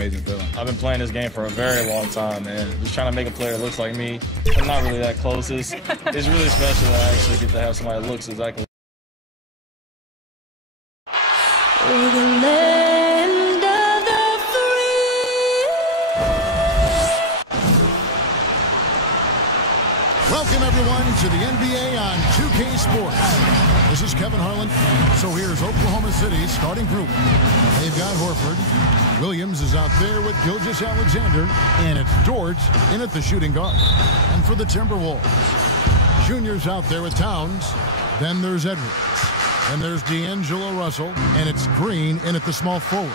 amazing feeling. I've been playing this game for a very long time, and just trying to make a player that looks like me, I'm not really that close. It's really special that I actually get to have somebody that looks exactly. We're the land of the free. Welcome, everyone, to the NBA on 2K Sports. This is Kevin Harlan. So here's Oklahoma City's starting group. They've got Horford. Williams is out there with Gilgeous-Alexander. And it's Dort in at the shooting guard. And for the Timberwolves, Junior's out there with Towns. Then there's Edwards. And there's D'Angelo Russell. And it's Green in at the small forward.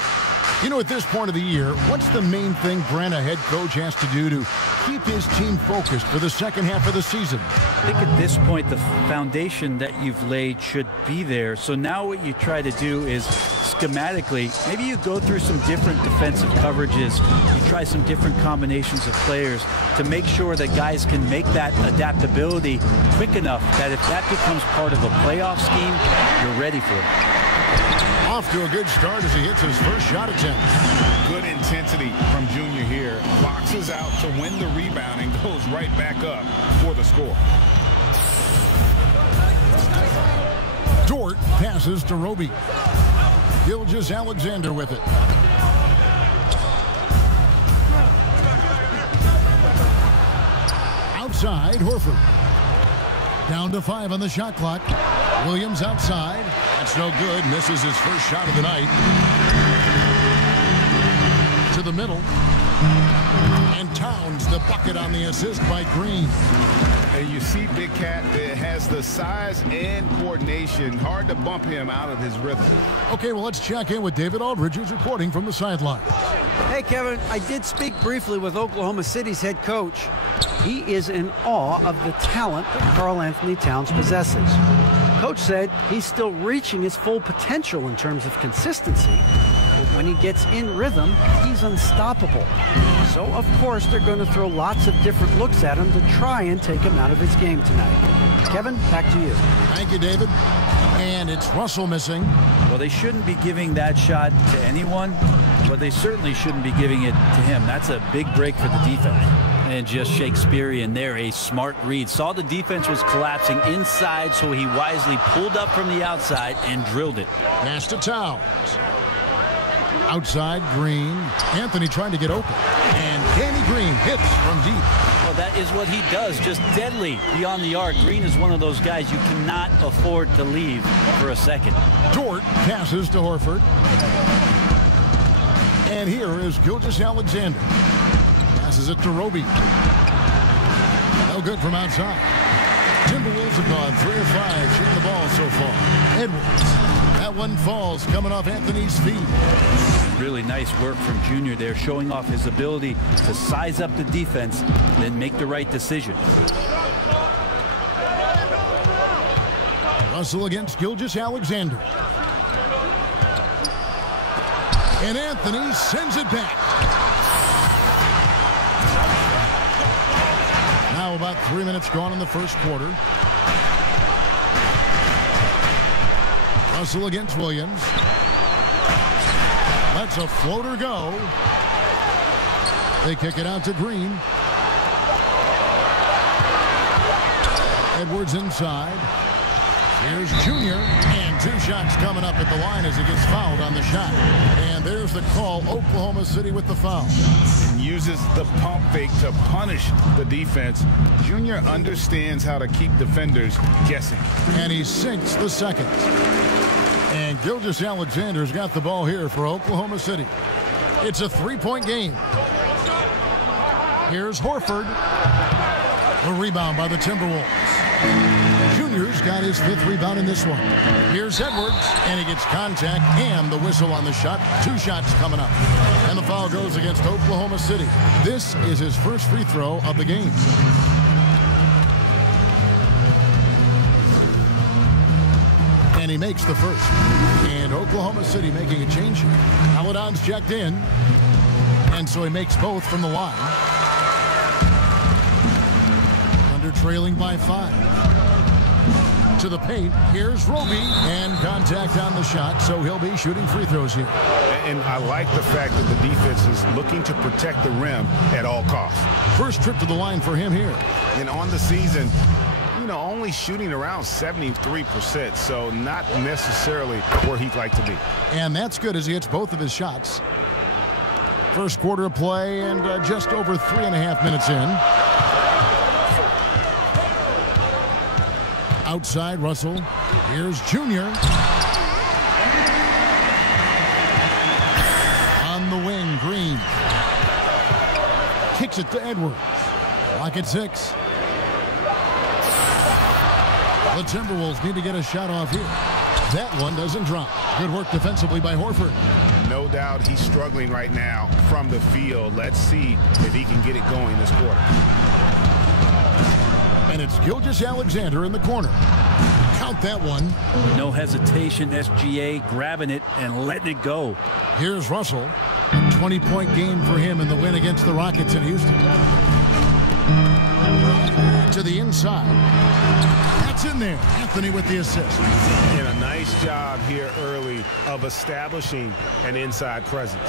You know, at this point of the year, what's the main thing Brent, a head coach, has to do to keep his team focused for the second half of the season? I think at this point, the foundation that you've laid should be there. So now what you try to do is schematically, maybe you go through some different defensive coverages. You try some different combinations of players to make sure that guys can make that adaptability quick enough that if that becomes part of a playoff scheme, you're ready for it. Off to a good start as he hits his first shot attempt. Good intensity from Junior here. Boxes out to win the rebound and goes right back up for the score. Dort passes to Roby. Gilgeous-Alexander with it. Outside, Horford. Down to 5 on the shot clock. Williams outside. That's no good. Misses his first shot of the night. To the middle. And Towns the bucket on the assist by Green. And you see Big Cat that has the size and coordination. Hard to bump him out of his rhythm. Okay, well, let's check in with David Aldridge, who's reporting from the sideline. Hey, Kevin, I did speak briefly with Oklahoma City's head coach. He is in awe of the talent that Karl-Anthony Towns possesses. Coach said he's still reaching his full potential in terms of consistency, but when he gets in rhythm, he's unstoppable. So, of course, they're going to throw lots of different looks at him to try and take him out of his game tonight. Kevin, back to you. Thank you, David. And it's Russell missing. Well, they shouldn't be giving that shot to anyone, but they certainly shouldn't be giving it to him. That's a big break for the defense. And just Shakespearean there, a smart read. Saw the defense was collapsing inside, so he wisely pulled up from the outside and drilled it. Pass to Towns. Outside, Green. Anthony trying to get open. And Danny Green hits from deep. Well, that is what he does, just deadly beyond the arc. Green is one of those guys you cannot afford to leave for a second. Dort passes to Horford. And here is Gilgeous-Alexander. Passes it to Roby. No good from outside. Timberwolves have gone 3 of 5 shooting the ball so far. Edwards. That one falls coming off Anthony's feet. Really nice work from Junior there, showing off his ability to size up the defense, then make the right decision. Russell against Gilgeous-Alexander. And Anthony sends it back. Now about 3 minutes gone in the first quarter. Russell against Williams. Lets a floater go. They kick it out to Green. Edwards inside. Here's Junior. And 2 shots coming up at the line as he gets fouled on the shot. And there's the call. Oklahoma City with the foul. And uses the pump fake to punish the defense. Junior understands how to keep defenders guessing. And he sinks the second. And Gilgeous-Alexander's got the ball here for Oklahoma City. It's a 3-point game. Here's Horford. A rebound by the Timberwolves. Junior's got his 5th rebound in this one. Here's Edwards, and he gets contact and the whistle on the shot. 2 shots coming up. And the foul goes against Oklahoma City. This is his first free throw of the game. And he makes the first. And Oklahoma City making a change here. Paladon's checked in. And so he makes both from the line. Under trailing by 5. To the paint. Here's Roby. And contact on the shot, so he'll be shooting free throws here. And I like the fact that the defense is looking to protect the rim at all costs. First trip to the line for him here. And on the season, only shooting around 73%, so not necessarily where he'd like to be. And that's good as he hits both of his shots. First quarter of play and just over 3.5 minutes in. Outside, Russell. Here's Junior. On the wing, Green. Kicks it to Edwards. Rocket 6. The Timberwolves need to get a shot off here. That one doesn't drop. Good work defensively by Horford. No doubt he's struggling right now from the field. Let's see if he can get it going this quarter. And it's Gilgeous-Alexander in the corner. Count that one. No hesitation, SGA grabbing it and letting it go. Here's Russell. A 20-point game for him in the win against the Rockets in Houston. To the inside. That's in there. Anthony with the assist. And a nice job here early of establishing an inside presence.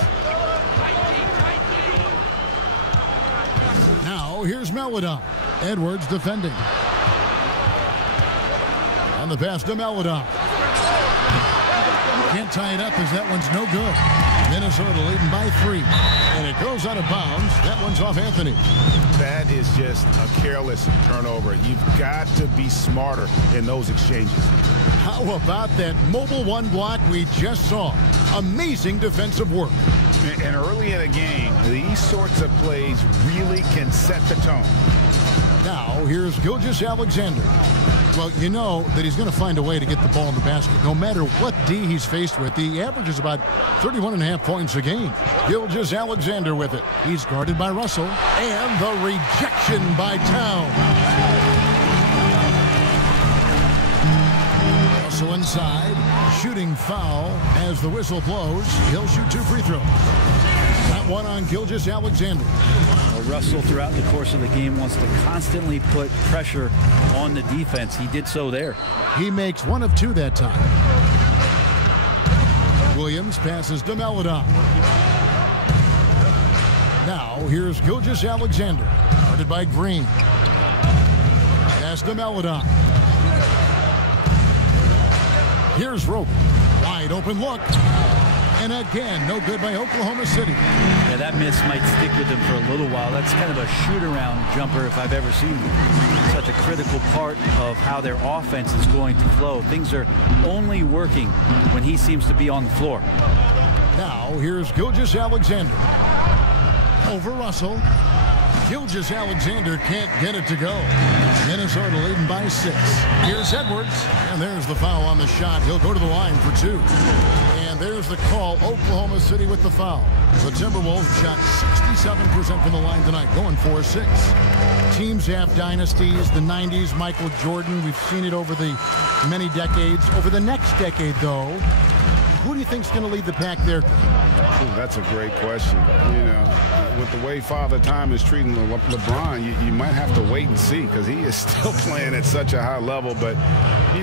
Now here's Melodon. Edwards defending. On the pass to Melodon. Can't tie it up as that one's no good. Minnesota leading by 3. And it goes out of bounds. That one's off Anthony. That is just a careless turnover. You've got to be smarter in those exchanges. How about that mobile one block we just saw? Amazing defensive work. And early in a game, these sorts of plays really can set the tone. Now, here's Gilgeous-Alexander. Well, you know that he's going to find a way to get the ball in the basket. No matter what D he's faced with, the average is about 31.5 points a game. Gilgeous-Alexander with it. He's guarded by Russell. And the rejection by Towns. Russell inside. Shooting foul as the whistle blows. He'll shoot 2 free throws. That one on Gilgeous-Alexander. Russell, throughout the course of the game, wants to constantly put pressure on the defense. He did so there. He makes 1 of 2 that time. Williams passes to Melodon. Now, here's Gilgeous-Alexander. Guarded by Green. Pass to Melodon. Here's Rope. Wide open look. And again, no good by Oklahoma City. Yeah, that miss might stick with him for a little while. That's kind of a shoot-around jumper if I've ever seen one. Such a critical part of how their offense is going to flow. Things are only working when he seems to be on the floor. Now, here's Gilgeous-Alexander. Over Russell. Gilgeous-Alexander can't get it to go. Minnesota leading by 6. Here's Edwards. And there's the foul on the shot. He'll go to the line for 2. And there's the call. Oklahoma City with the foul. The Timberwolves shot 67% from the line tonight, going 4-6. Teams have dynasties. The 90s, Michael Jordan. We've seen it over the many decades. Over the next decade, though, who do you think is going to lead the pack there? Ooh, that's a great question. With the way Father Time is treating LeBron, you might have to wait and see because he is still playing at such a high level. But,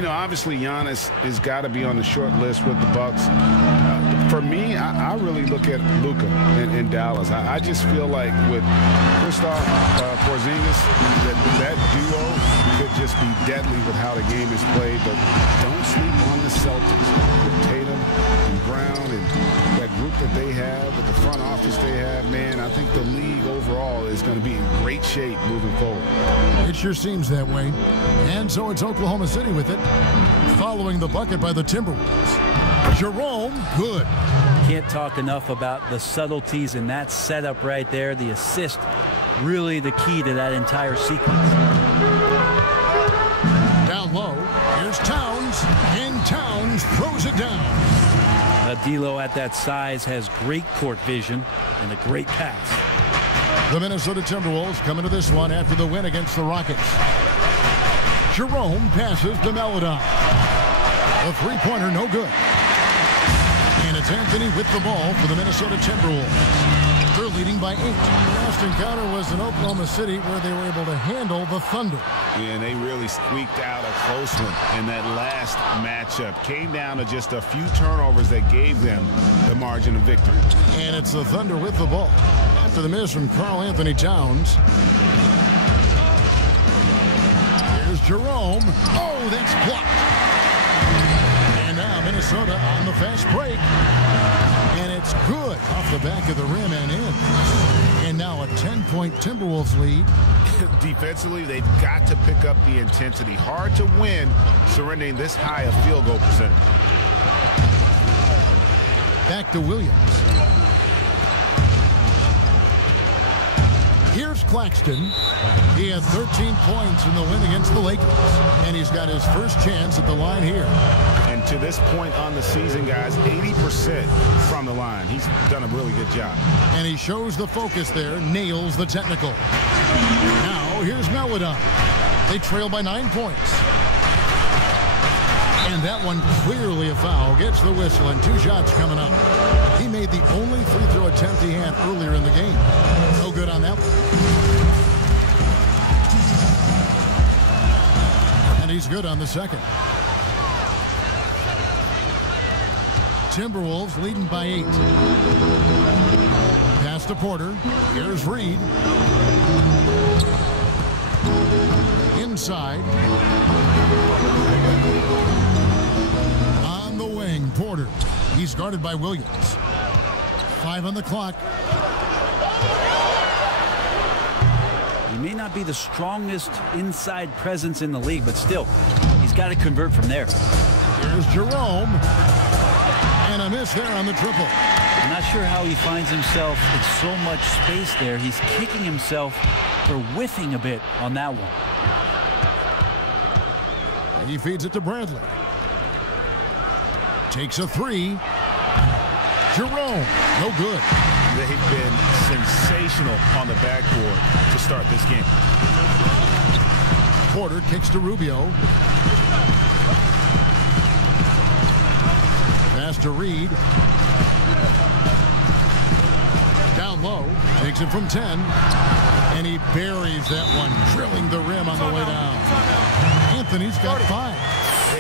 obviously Giannis has got to be on the short list with the Bucks. For me, I really look at Luka in Dallas. I just feel like with Kristaps Porzingis, that duo could just be deadly with how the game is played. But don't sleep on the Celtics with Tatum and Brown and that group that they have, with the front office they have. Man, I think the league overall is going to be in great shape moving forward. It sure seems that way. And so it's Oklahoma City with it, following the bucket by the Timberwolves. Jerome, good. Can't talk enough about the subtleties in that setup right there. The assist, really the key to that entire sequence. Down low, here's Towns, and Towns throws it down. D'Lo at that size has great court vision and a great pass. The Minnesota Timberwolves coming to this one after the win against the Rockets. Jerome passes to Melodon. The three-pointer, no good. And it's Anthony with the ball for the Minnesota Timberwolves. They're leading by 8. The last encounter was in Oklahoma City where they were able to handle the Thunder. And they really squeaked out a close one in that last matchup. Came down to just a few turnovers that gave them the margin of victory. And it's the Thunder with the ball. After the miss from Karl Anthony Towns. Here's Jerome. Oh, that's blocked. And now Minnesota on the fast break. And it's good off the back of the rim and in. And now a 10-point Timberwolves lead. Defensively, they've got to pick up the intensity. Hard to win surrendering this high a field goal percentage. Back to Williams. Here's Claxton. He had 13 points in the win against the Lakers. And he's got his first chance at the line here. And to this point on the season, guys, 80% from the line. He's done a really good job. And he shows the focus there, nails the technical. Now, here's Melodon. They trail by 9 points. And that one clearly a foul. Gets the whistle and 2 shots coming up. He made the only free throw attempt he had earlier in the game. No good on that one. And he's good on the second. Timberwolves leading by 8. Pass to Porter. Here's Reed. Inside. On the wing, Porter. He's guarded by Williams. 5 on the clock. He may not be the strongest inside presence in the league, but still, he's got to convert from there. Here's Jerome. And a miss there on the triple. I'm not sure how he finds himself in so much space there. He's kicking himself for whiffing a bit on that one. And he feeds it to Bradley. Takes a 3. Jerome, no good. They've been sensational on the backboard to start this game. Porter kicks to Rubio. Pass to Reed. Down low. Takes it from 10. And he buries that one, drilling the rim on the way down. Anthony's got 5.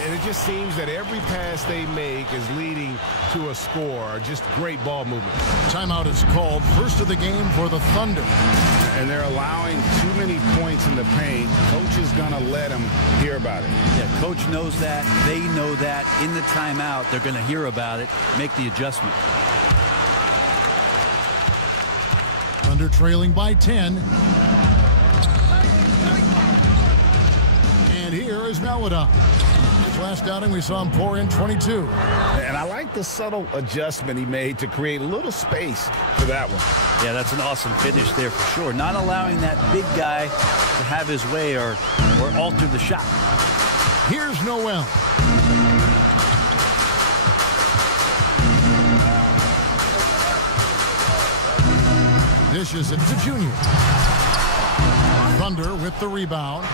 And it just seems that every pass they make is leading to a score. Just great ball movement. Timeout is called. First of the game for the Thunder. And they're allowing too many points in the paint. Coach is going to let them hear about it. Yeah, coach knows that. They know that. In the timeout, they're going to hear about it, make the adjustment. Thunder trailing by 10. And here is Melodon. His last outing, we saw him pour in 22. And I like the subtle adjustment he made to create a little space for that one. Yeah, that's an awesome finish there for sure. Not allowing that big guy to have his way or alter the shot. Here's Noel. Dishes it to Junior. Thunder with the rebound.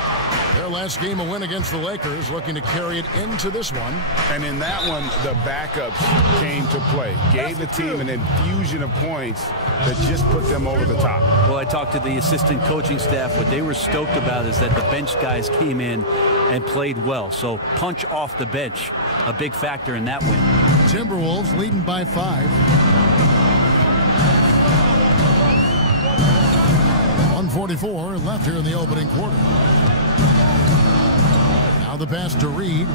Their last game, a win against the Lakers, looking to carry it into this one. And in that one, the backups came to play. Gave the team an infusion of points that just put them over the top. Well, I talked to the assistant coaching staff. What they were stoked about is that the bench guys came in and played well. So punch off the bench, a big factor in that win. Timberwolves leading by 5. 1:44 left here in the opening quarter. Now the pass to Reed.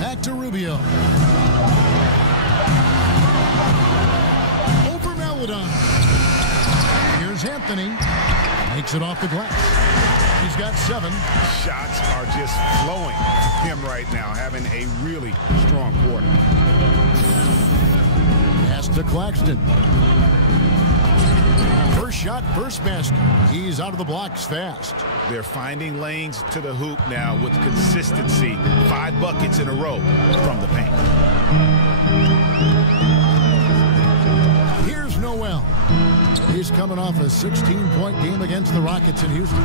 Back to Rubio. Over Melodon. Here's Anthony. Makes it off the glass. He's got 7. Shots are just flowing him right now, having a really strong quarter. Pass to Claxton. First shot, first basket. He's out of the blocks fast. They're finding lanes to the hoop now with consistency. 5 buckets in a row from the paint. Here's Noel. He's coming off a 16-point game against the Rockets in Houston.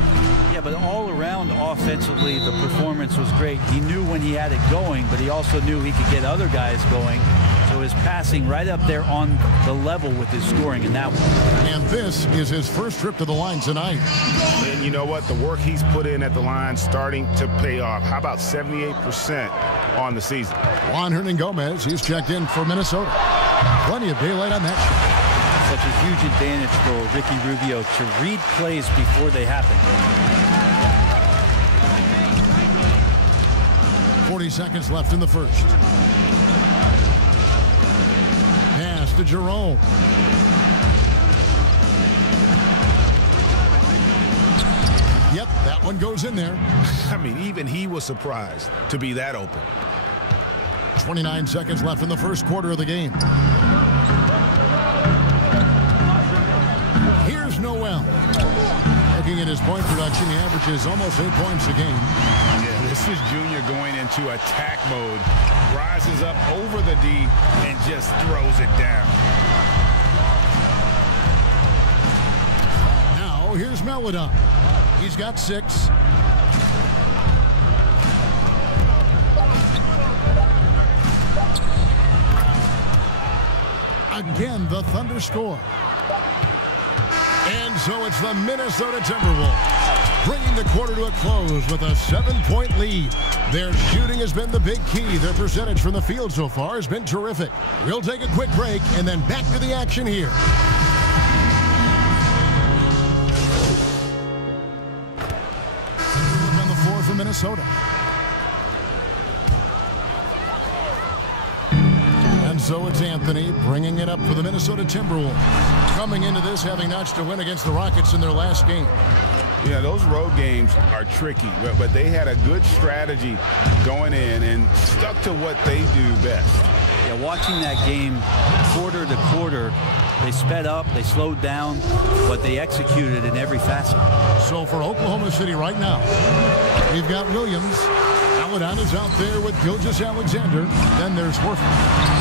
Yeah, but all around offensively, the performance was great. He knew when he had it going, but he also knew he could get other guys going. So his passing right up there on the level with his scoring in that one. And this is his first trip to the line tonight. And you know what? The work he's put in at the line starting to pay off. How about 78% on the season? Juan Hernangomez, he's checked in for Minnesota. Plenty of daylight on that shot. Such a huge advantage for Ricky Rubio to read plays before they happen. 40 seconds left in the first. Pass to Jerome. Yep, that one goes in there. I mean, even he was surprised to be that open. 29 seconds left in the first quarter of the game. Here's Noel. Looking at his point production, he averages almost 8 points a game. Yeah, this is Junior going into attack mode. Rises up over the D and just throws it down. Now, here's Melodon. He's got 6. Again, the Thunder score. And so it's the Minnesota Timberwolves bringing the quarter to a close with a 7-point lead. Their shooting has been the big key. Their percentage from the field so far has been terrific. We'll take a quick break and then back to the action here. On the floor for Minnesota. And so it's Anthony bringing it up for the Minnesota Timberwolves. Coming into this having notched a win against the Rockets in their last game. Yeah, those road games are tricky, but they had a good strategy going in and stuck to what they do best. Yeah, watching that game quarter to quarter, they sped up, they slowed down, but they executed in every facet. So for Oklahoma City right now, we've got Williams. Aladon is out there with Gilgeous-Alexander. Then there's Horford.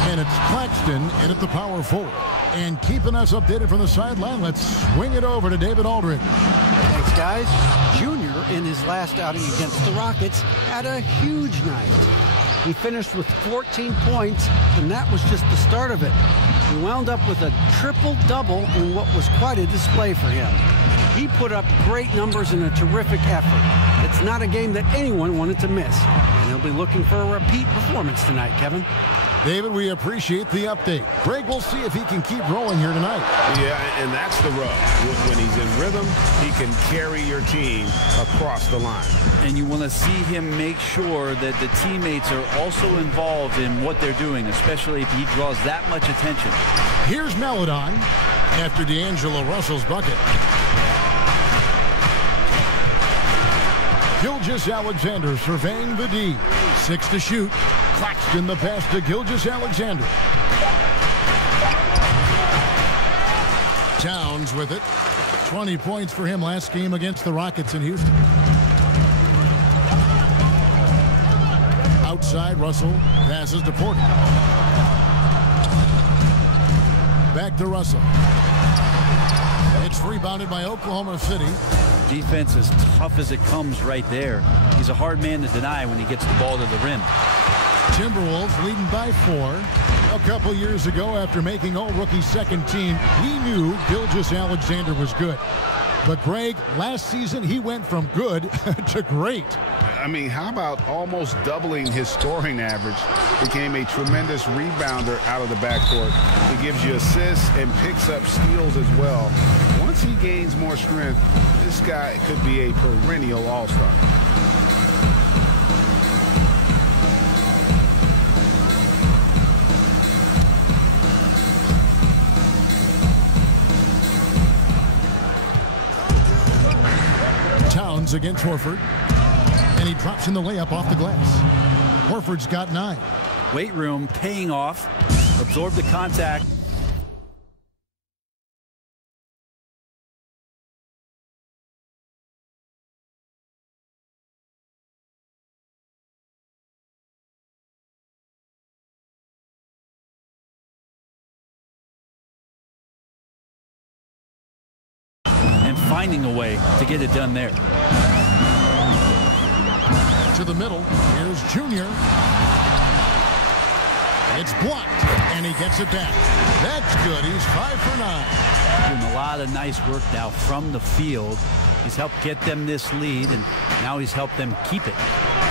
And it's Claxton in at the power forward. And keeping us updated from the sideline, let's swing it over to David Aldridge. Thanks, guys. Junior, in his last outing against the Rockets, had a huge night. He finished with 14 points, and that was just the start of it. He wound up with a triple-double in what was quite a display for him. He put up great numbers in a terrific effort. It's not a game that anyone wanted to miss, and he'll be looking for a repeat performance tonight, Kevin. David, we appreciate the update. Greg, we'll see if he can keep rolling here tonight. Yeah, and that's the rub. When he's in rhythm, he can carry your team across the line. And you want to see him make sure that the teammates are also involved in what they're doing, especially if he draws that much attention. Here's Melodon after D'Angelo Russell's bucket. Gilgeous-Alexander surveying the D. 6 to shoot. Claxton the pass to Gilgeous-Alexander. Towns with it. 20 points for him last game against the Rockets in Houston. Outside, Russell passes to Porter. Back to Russell. It's rebounded by Oklahoma City. Defense as tough as it comes right there. He's a hard man to deny when he gets the ball to the rim. Timberwolves leading by 4. A couple years ago, after making All-Rookie second team, we knew Gilgeous-Alexander was good. But Greg, last season he went from good to great. I mean, how about almost doubling his scoring average? Became a tremendous rebounder out of the backcourt. He gives you assists and picks up steals as well. Once he gains more strength, this guy could be a perennial all-star. Towns against Horford. And he drops in the layup off the glass. Horford's got 9. Weight room paying off. Absorb the contact. And finding a way to get it done there. To the middle, here's Junior. It's blocked, and he gets it back. That's good. He's 5 for 9. Doing a lot of nice work now from the field. He's helped get them this lead, and now he's helped them keep it.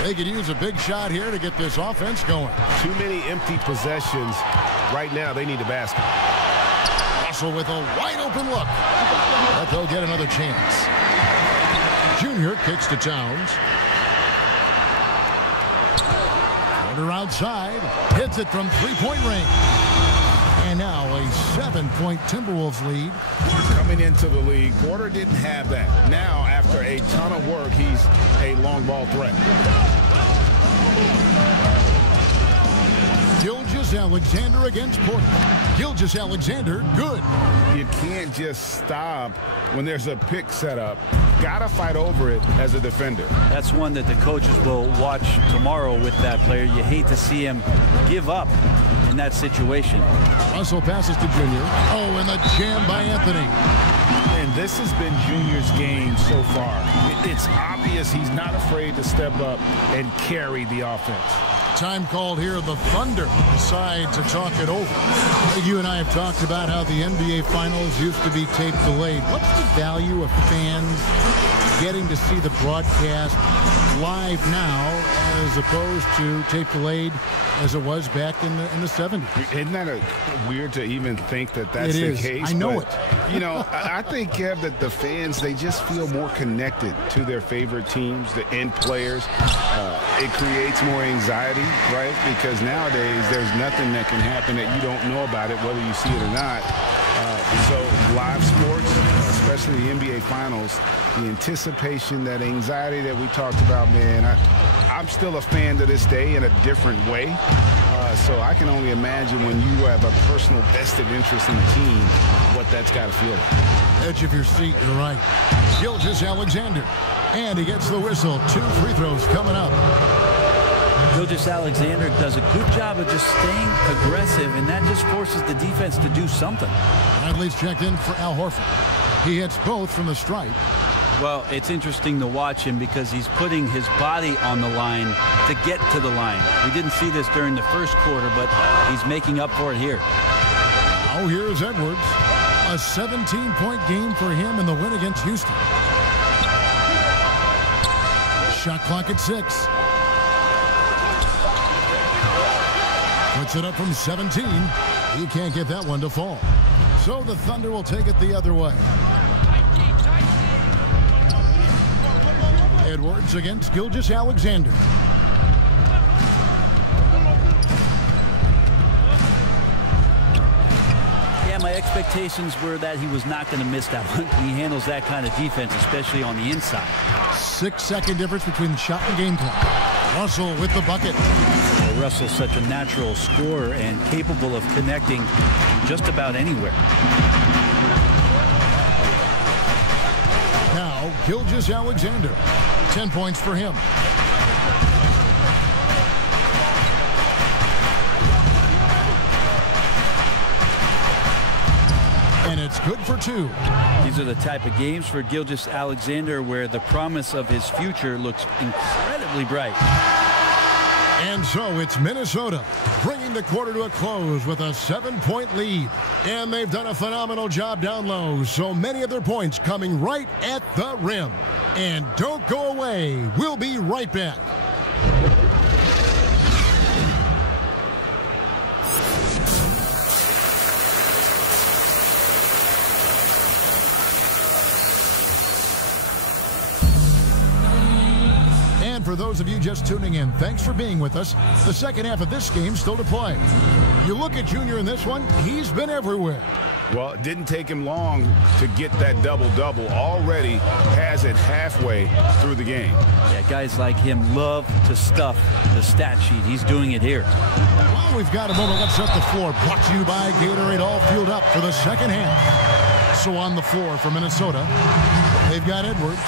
They could use a big shot here to get this offense going. Too many empty possessions. Right now, they need a basket. Russell with a wide open look. But they'll get another chance. Junior kicks to Towns. Porter outside. Hits it from three-point range. And now a 7-point Timberwolves lead. Coming into the league, Porter didn't have that. Now, after a ton of work, he's a long ball threat. Gilgeous-Alexander against Porter. Gilgeous-Alexander, good. You can't just stop when there's a pick set up. Gotta fight over it as a defender. That's one that the coaches will watch tomorrow with that player. You hate to see him give up in that situation. Russell passes to Junior. Oh, and the jam by Anthony. And this has been Junior's game so far. It's obvious he's not afraid to step up and carry the offense. Time called here. The Thunder decide to talk it over. You and I have talked about how the NBA Finals used to be tape delayed. What's the value of fans getting to see the broadcast live now as opposed to tape delayed as it was back in the 70s? Isn't that weird to even think that that's the case? I know it. You know, I think, Kev, that the fans, they just feel more connected to their favorite teams, the end players. It creates more anxiety, right? Because nowadays there's nothing that can happen that you don't know about it, whether you see it or not. So live sports, especially the NBA Finals, the anticipation, that anxiety that we talked about, man, I'm still a fan to this day in a different way. So I can only imagine when you have a personal vested interest in the team, what that's got to feel like. Edge of your seat, you're right. Gilgeous-Alexander. And he gets the whistle. 2 free throws coming up. Gilgeous-Alexander does a good job of just staying aggressive, and that just forces the defense to do something. Bradley's checked in for Al Horford. He hits both from the stripe. Well, it's interesting to watch him because he's putting his body on the line to get to the line. We didn't see this during the first quarter, but he's making up for it here. Oh, here's Edwards. A 17-point game for him in the win against Houston. Shot clock at 6. Puts it up from 17. He can't get that one to fall. So the Thunder will take it the other way. Edwards against Gilgeous-Alexander. Yeah, my expectations were that he was not going to miss that one. He handles that kind of defense, especially on the inside. 6-second difference between the shot and game clock. Russell with the bucket. Well, Russell's such a natural scorer and capable of connecting just about anywhere. Now, Gilgeous-Alexander. 10 points for him. And it's good for 2. These are the type of games for Gilgeous-Alexander where the promise of his future looks incredibly bright. And so it's Minnesota bringing the quarter to a close with a 7-point lead. And they've done a phenomenal job down low. So many of their points coming right at the rim. And don't go away. We'll be right back. For those of you just tuning in, thanks for being with us. The second half of this game still to play. You look at Junior in this one, he's been everywhere. Well, it didn't take him long to get that double-double. Already has it halfway through the game. Yeah, guys like him love to stuff the stat sheet. He's doing it here. Well, we've got a moment. Let's set the floor. Brought to you by Gatorade, all fueled up for the second half. So on the floor for Minnesota, they've got Edwards.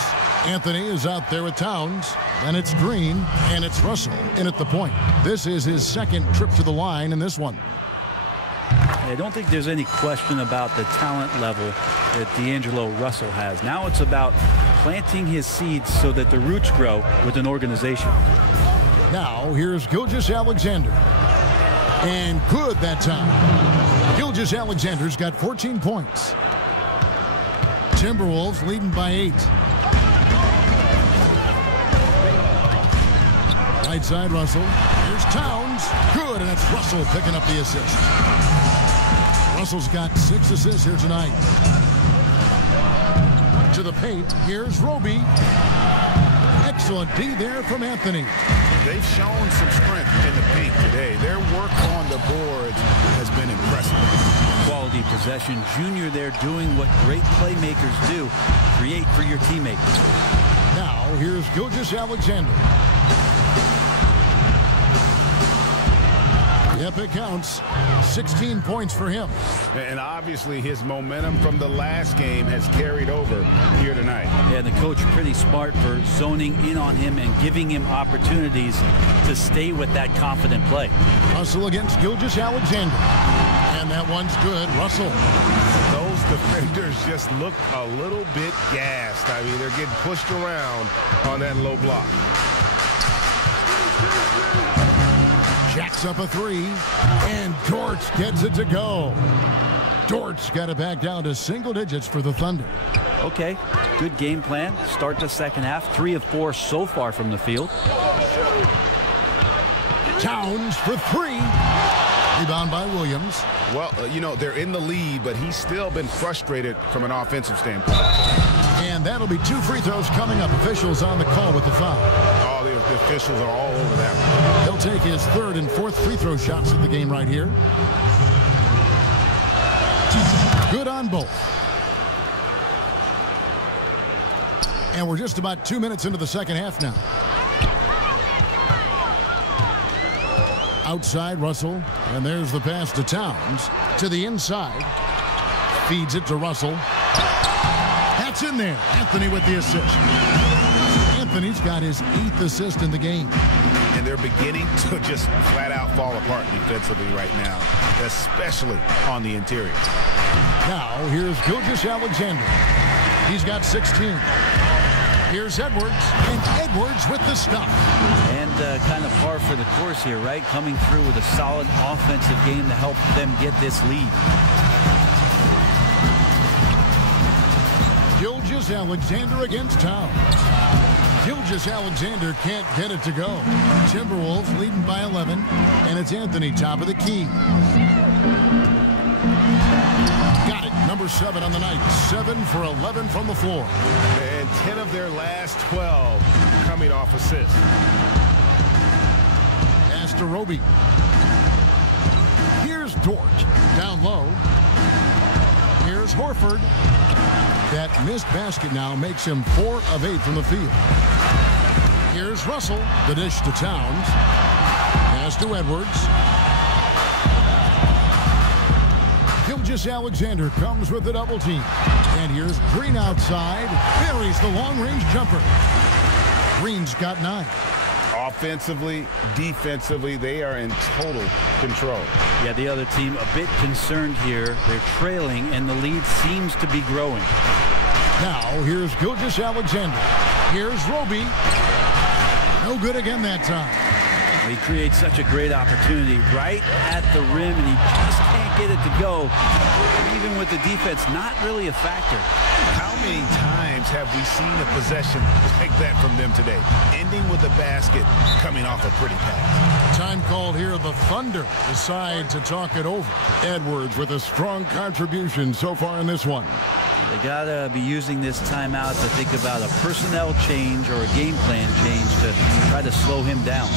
Anthony is out there with Towns. Then it's Green, and it's Russell in at the point. This is his second trip to the line in this one. I don't think there's any question about the talent level that D'Angelo Russell has. Now it's about planting his seeds so that the roots grow with an organization. Now here's Gilgeous-Alexander. And good that time. Gilgeous-Alexander's got 14 points. Timberwolves leading by 8. Right side, Russell. Here's Towns. Good, and it's Russell picking up the assist. Russell's got 6 assists here tonight. To the paint. Here's Roby. Excellent D there from Anthony. They've shown some strength in the paint today. Their work on the boards has been impressive. Quality possession. Junior there doing what great playmakers do. Create for your teammates. Now, here's Gilgeous-Alexander. Yep, it counts. 16 points for him. And obviously his momentum from the last game has carried over here tonight. Yeah, the coach pretty smart for zoning in on him and giving him opportunities to stay with that confident play. Russell against Gilgeous-Alexander. And that one's good. Russell. Those defenders just look a little bit gassed. I mean, they're getting pushed around on that low block. Jacks up a 3, and Dortch gets it to go. Dortch got it back down to single digits for the Thunder. Okay, good game plan. Start the second half. 3 of 4 so far from the field. Towns for 3. Rebound by Williams. Well, you know, they're in the lead, but he's still been frustrated from an offensive standpoint. And that'll be 2 free throws coming up. Officials on the call with the foul. Oh, the officials are all over that one. He'll take his 3rd and 4th free throw shots of the game right here. Good on both. And we're just about 2 minutes into the second half now. Outside, Russell. And there's the pass to Towns. To the inside. Feeds it to Russell. That's in there. Anthony with the assist. Anthony's got his 8th assist in the game. And they're beginning to just flat out fall apart defensively right now, especially on the interior. Now, here's Gilgeous-Alexander. He's got 16. Here's Edwards, and Edwards with the stop. And kind of par for the course here, right? Coming through with a solid offensive game to help them get this lead. Gilgeous-Alexander against Towns. Gilgeous-Alexander can't get it to go. Timberwolves leading by 11, and it's Anthony top of the key. Got it. Number 7 on the night. 7 for 11 from the floor. And 10 of their last 12 coming off assists. Pass to Roby. Here's Dortch. Down low. Here's Horford. That missed basket now makes him 4 of 8 from the field. Here's Russell. The dish to Towns. Pass to Edwards. Gilgeous-Alexander comes with the double team. And here's Green outside. Buries the long-range jumper. Green's got 9. Offensively, defensively, they are in total control. Yeah, the other team a bit concerned here. They're trailing, and the lead seems to be growing. Now, here's Gilgeous-Alexander. Here's Roby. No good again that time. He creates such a great opportunity right at the rim, and he just can't get it to go. Even with the defense, not really a factor. How many times have we seen a possession like that from them today? Ending with a basket, coming off a pretty pass. Time called here. The Thunder decide to talk it over. Edwards with a strong contribution so far in this one. They got to be using this timeout to think about a personnel change or a game plan change to try to slow him down.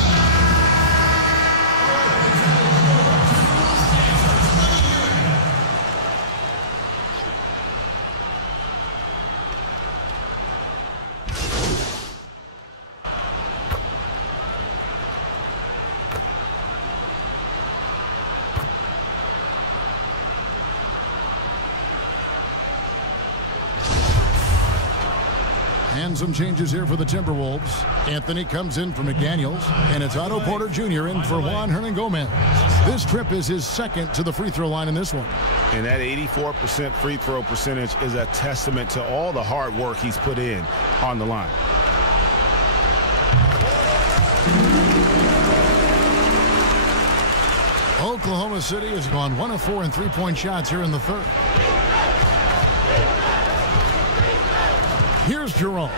And some changes here for the Timberwolves. Anthony comes in for McDaniels, and it's Otto Porter Jr. in for Juan Hernangomez. This trip is his 2nd to the free throw line in this one. And that 84% free throw percentage is a testament to all the hard work he's put in on the line. Oklahoma City has gone 1 of 4 in three-point shots here in the third. Here's Jerome.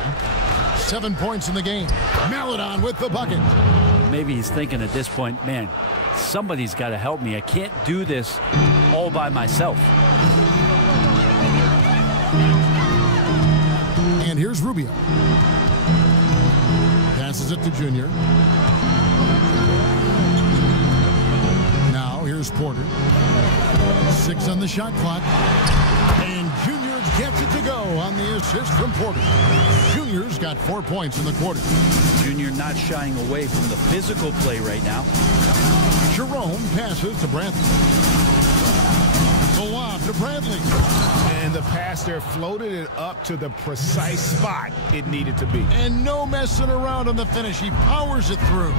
7 points in the game. Maledon with the bucket. Maybe he's thinking at this point, man, somebody's got to help me. I can't do this all by myself. And here's Rubio. Passes it to Junior. Now here's Porter. 6 on the shot clock. And Junior gets it to go on the assist from Porter. Junior's got 4 points in the quarter. Junior not shying away from the physical play right now. Jerome passes to Bradley. The lob to Bradley. And the pass there floated it up to the precise spot it needed to be. And no messing around on the finish. He powers it through.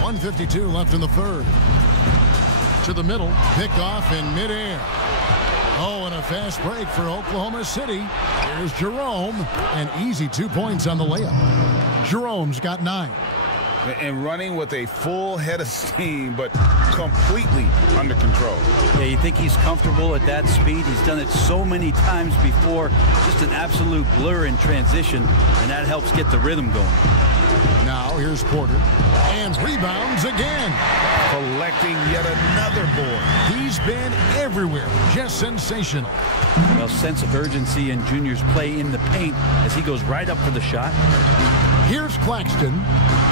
1:52 left in the third. To the middle, picked off in midair. Oh, and a fast break for Oklahoma City. Here's Jerome, an easy 2 points on the layup. Jerome's got 9. And running with a full head of steam, but completely under control. Yeah, you think he's comfortable at that speed? He's done it so many times before. Just an absolute blur in transition, and that helps get the rhythm going. Now here's Porter, and rebounds again. Collecting yet another board. He's been everywhere. Just sensational. Well, sense of urgency in Junior's play in the paint as he goes right up for the shot. Here's Claxton.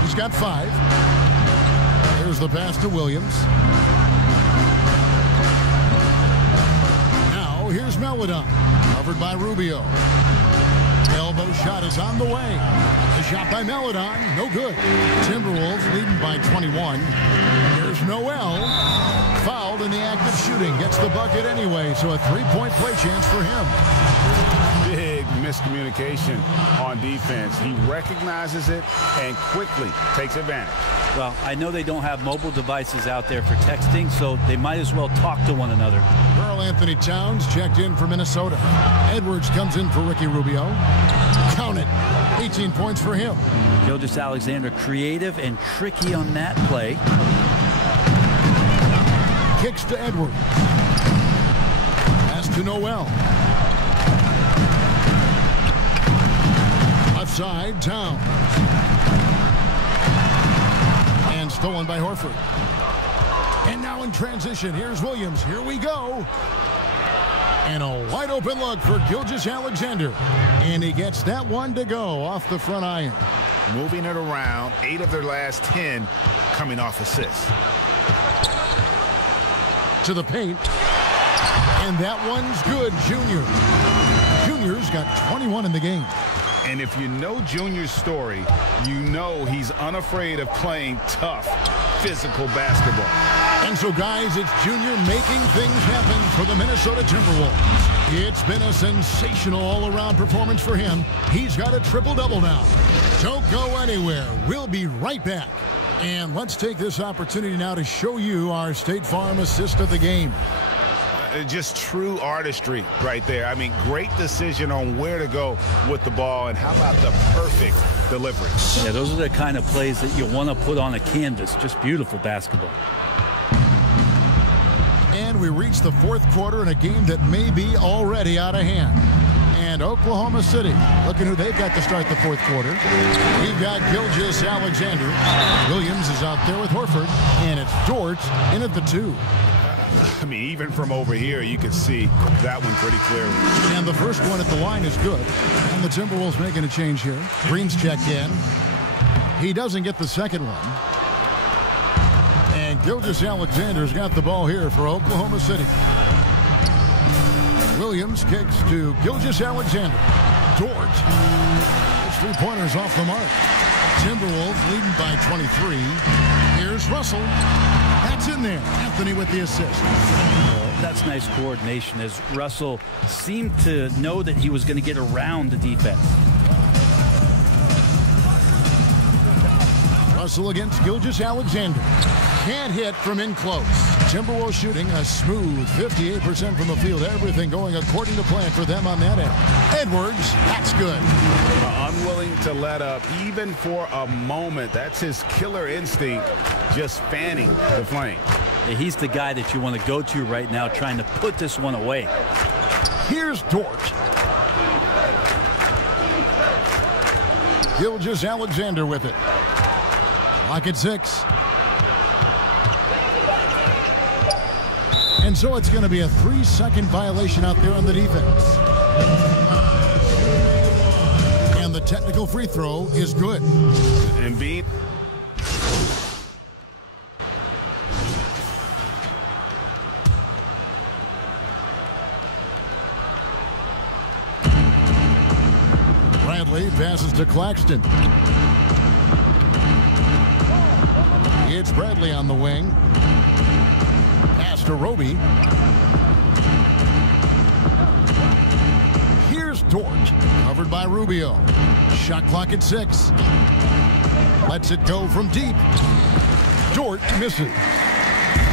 He's got 5. There's the pass to Williams. Now here's Maledon. Covered by Rubio. Elbow shot is on the way. The shot by Maledon, no good. Timberwolves leading by 21. Here's Noel. Fouled in the act of shooting. Gets the bucket anyway, so a 3-point play chance for him. Big miscommunication on defense. He recognizes it and quickly takes advantage. Well, I know they don't have mobile devices out there for texting, so they might as well talk to one another. Karl-Anthony Towns checked in for Minnesota. Edwards comes in for Ricky Rubio. Count it. 18 points for him. Gilgeous-Alexander creative and tricky on that play. Kicks to Edwards. Pass to Noel. Left side, Towns. And stolen by Horford. And now in transition, here's Williams. Here we go. And a wide open look for Gilgeous-Alexander. And he gets that one to go off the front iron. Moving it around, 8 of their last 10 coming off assists. To the paint. And that one's good, Junior. Junior's got 21 in the game. And if you know Junior's story, you know he's unafraid of playing tough, physical basketball. And so, guys, it's Junior making things happen for the Minnesota Timberwolves. It's been a sensational all-around performance for him. He's got a triple-double now. Don't go anywhere. We'll be right back. And let's take this opportunity now to show you our State Farm assist of the game. Just true artistry right there. I mean, great decision on where to go with the ball, and how about the perfect delivery? Yeah, those are the kind of plays that you want to put on a canvas. Just beautiful basketball. And we reach the fourth quarter in a game that may be already out of hand. And Oklahoma City, looking who they've got to start the fourth quarter. We've got Gilgeous-Alexander. Williams is out there with Horford. And it's Dort in at the 2. I mean, even from over here, you can see that one pretty clearly. And the first one at the line is good. And the Timberwolves making a change here. Green's checked in. He doesn't get the second one. And Gilgeous-Alexander's got the ball here for Oklahoma City. Williams kicks to Gilgeous-Alexander. Dort. His 3-pointers off the mark. Timberwolves leading by 23. Here's Russell. That's in there. Anthony with the assist. That's nice coordination as Russell seemed to know that he was going to get around the defense. Russell against Gilgeous-Alexander. Can't hit from in close. Timberwolves shooting a smooth 58% from the field. Everything going according to plan for them on that end. Edwards, that's good. Unwilling to let up even for a moment. That's his killer instinct, just fanning the flame. He's the guy that you want to go to right now, trying to put this one away. Here's Dort. Gilgeous-Alexander with it. Lock at 6. And so it's going to be a 3-second violation out there on the defense. And the technical free throw is good. Embiid. Bradley passes to Claxton. It's Bradley on the wing. Pass to Roby. Here's Dort. Covered by Rubio. Shot clock at 6. Lets it go from deep. Dort misses.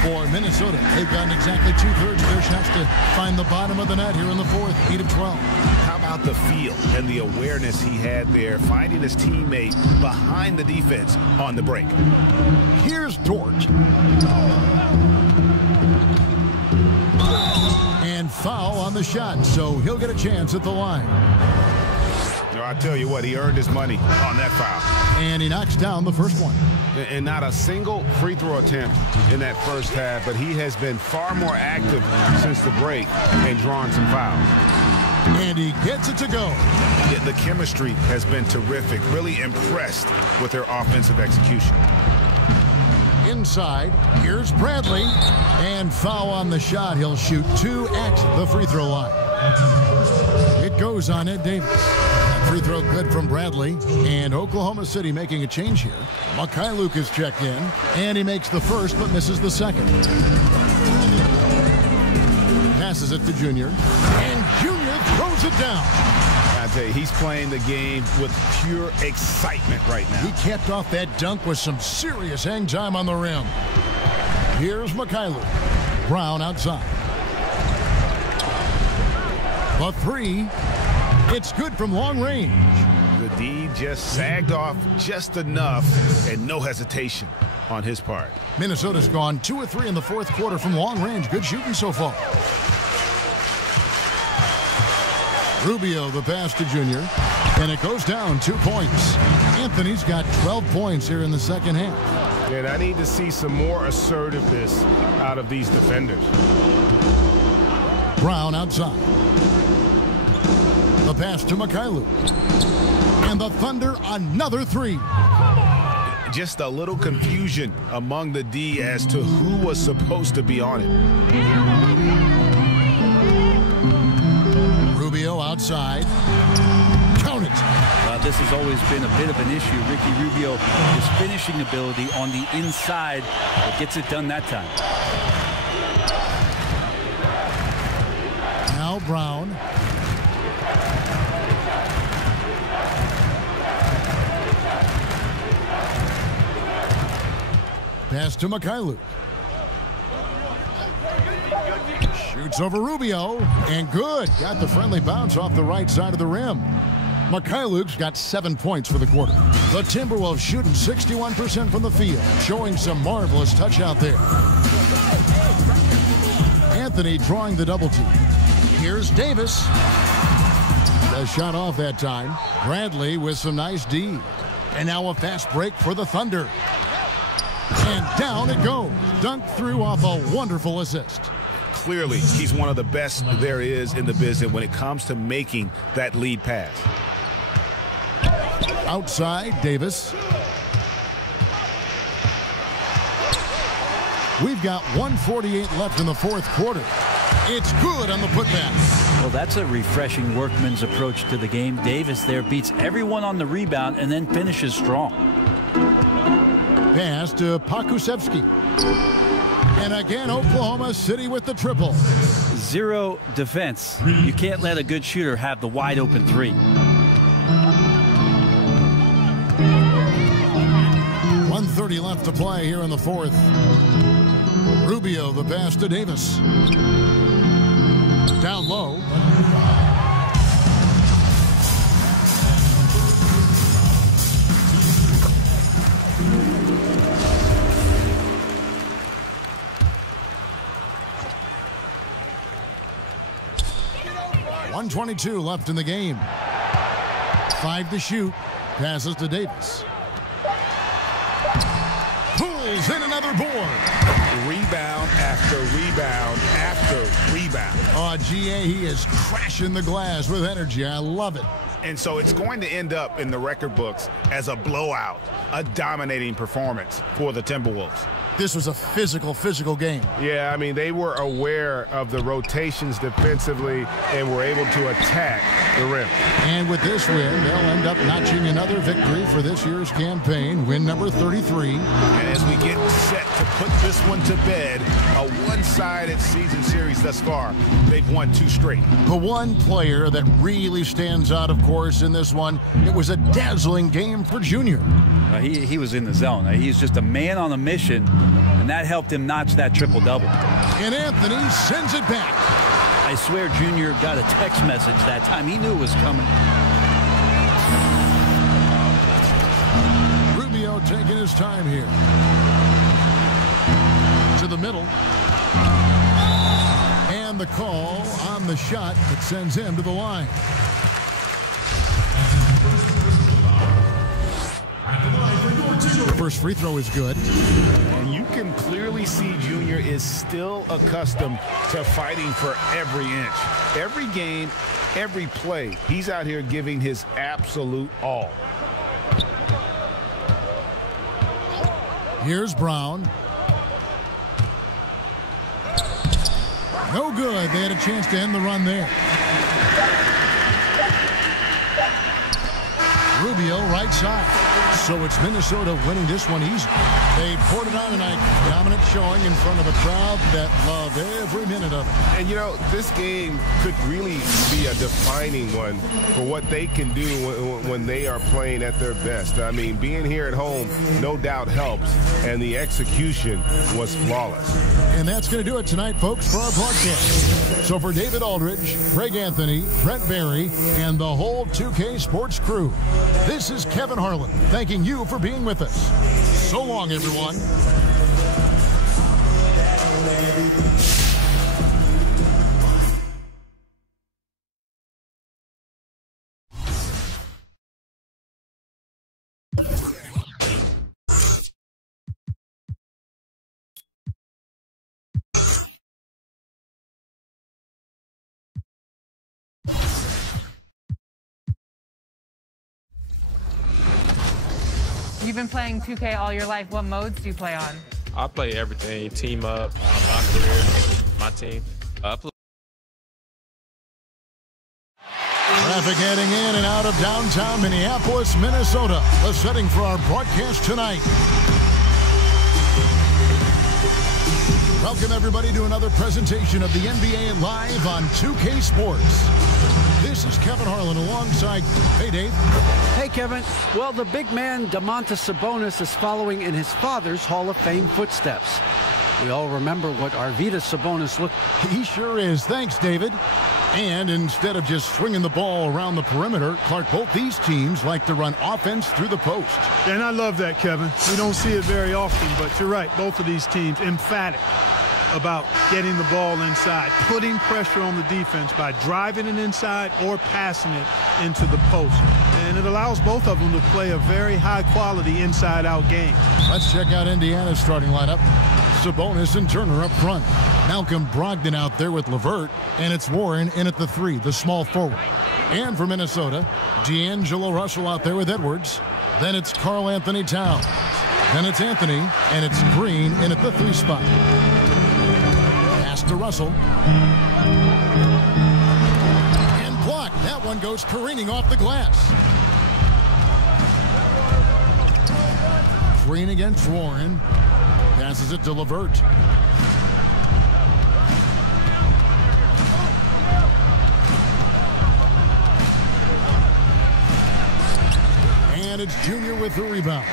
For Minnesota, they've gotten exactly 2/3 of their shots to find the bottom of the net here in the fourth. 8 of 12. How about the feel and the awareness he had there, finding his teammate behind the defense on the break. Here's Dort. And foul on the shot, so he'll get a chance at the line. I tell you what, he earned his money on that foul. And he knocks down the first one. And not a single free throw attempt in that first half, but he has been far more active since the break and drawn some fouls. And he gets it to go. Yeah, the chemistry has been terrific. Really impressed with their offensive execution. Inside, here's Bradley. And foul on the shot. He'll shoot 2 at the free throw line. It goes on Ed Davis. Free throw good from Bradley. And Oklahoma City making a change here. Mykhailiuk is checked in. And he makes the first but misses the second. Passes it to Junior. And Junior throws it down. I tell you, he's playing the game with pure excitement right now. He capped off that dunk with some serious hang time on the rim. Here's Mykhailiuk. Brown outside. The 3. It's good from long range. The D just sagged off just enough and no hesitation on his part. Minnesota's gone 2 of 3 in the fourth quarter from long range. Good shooting so far. Rubio the pass to Junior. And it goes down 2 points. Anthony's got 12 points here in the second half. And I need to see some more assertiveness out of these defenders. Brown outside. The pass to Mykhailiuk. And the Thunder another 3. Just a little confusion among the D as to who was supposed to be on it. Rubio outside. Count it. This has always been a bit of an issue. Ricky Rubio, his finishing ability on the inside, but gets it done that time. Now Brown. Pass to Mykhailiuk. Shoots over Rubio. And good. Got the friendly bounce off the right side of the rim. Mykhailiuk's got 7 points for the quarter. The Timberwolves shooting 61% from the field. Showing some marvelous touch out there. Anthony drawing the double team. Here's Davis. The shot off that time. Bradley with some nice D. And now a fast break for the Thunder. And down it goes. Dunked through off a wonderful assist. Clearly, he's one of the best there is in the business when it comes to making that lead pass. Outside, Davis. We've got 1:48 left in the fourth quarter. It's good on the putback. Well, that's a refreshing workman's approach to the game. Davis there beats everyone on the rebound and then finishes strong. Pass to Pokusevski. And again, Oklahoma City with the triple. 0 defense. You can't let a good shooter have the wide open 3. 1:30 left to play here in the fourth. Rubio, the pass to Davis. Down low. .122 left in the game. 5 to shoot. Passes to Davis. Pulls in another board. Rebound after rebound after rebound. Oh, GA, he is crashing the glass with energy. I love it. And so it's going to end up in the record books as a blowout, a dominating performance for the Timberwolves. This was a physical game. Yeah, I mean, they were aware of the rotations defensively and were able to attack the rim. And with this win, they'll end up notching another victory for this year's campaign, win number 33. And as we get set to put this one to bed, a one-sided season series thus far, they've won 2 straight. The one player that really stands out, of course, in this one, it was a dazzling game for Junior. He was in the zone. He's just a man on a mission, and that helped him notch that triple-double. And Anthony sends it back. I swear Junior got a text message that time. He knew it was coming. Rubio taking his time here. To the middle. And the call on the shot that sends him to the line. First free throw is good. And you can clearly see Junior is still accustomed to fighting for every inch. Every game, every play, he's out here giving his absolute all. Here's Brown. No good. They had a chance to end the run there. Rubio right side. So it's Minnesota winning this one easy. They poured it on tonight. Dominant showing in front of a crowd that loved every minute of it. And, you know, this game could really be a defining one for what they can do when they are playing at their best. I mean, being here at home no doubt helps, and the execution was flawless. And that's going to do it tonight, folks, for our broadcast. So for David Aldridge, Greg Anthony, Brent Barry, and the whole 2K Sports crew, this is Kevin Harlan thanking you for being with us. So long, everyone. You've been playing 2K all your life. What modes do you play on? I play everything. Team up, my career, my team. Traffic heading in and out of downtown Minneapolis, Minnesota. The setting for our broadcast tonight. Welcome, everybody, to another presentation of the NBA Live on 2K Sports. This is Kevin Harlan alongside, hey, Dave. Hey, Kevin. Well, the big man, Domantas Sabonis, is following in his father's Hall of Fame footsteps. We all remember what Arvydas Sabonis looked. He sure is. Thanks, David. And instead of just swinging the ball around the perimeter, Clark, both these teams like to run offense through the post. And I love that, Kevin. We don't see it very often, but you're right. Both of these teams emphatic about getting the ball inside, putting pressure on the defense by driving it inside or passing it into the post. And it allows both of them to play a very high-quality inside-out game. Let's check out Indiana's starting lineup. Sabonis and Turner up front. Malcolm Brogdon out there with LeVert, and it's Warren in at the 3, the small forward. And for Minnesota, D'Angelo Russell out there with Edwards. Then it's Karl Anthony Towns. Then it's Anthony, and it's Green in at the 3 spot. Pass to Russell. And blocked. That one goes careening off the glass. Green against Warren. Passes it to LeVert. And it's Junior with the rebound.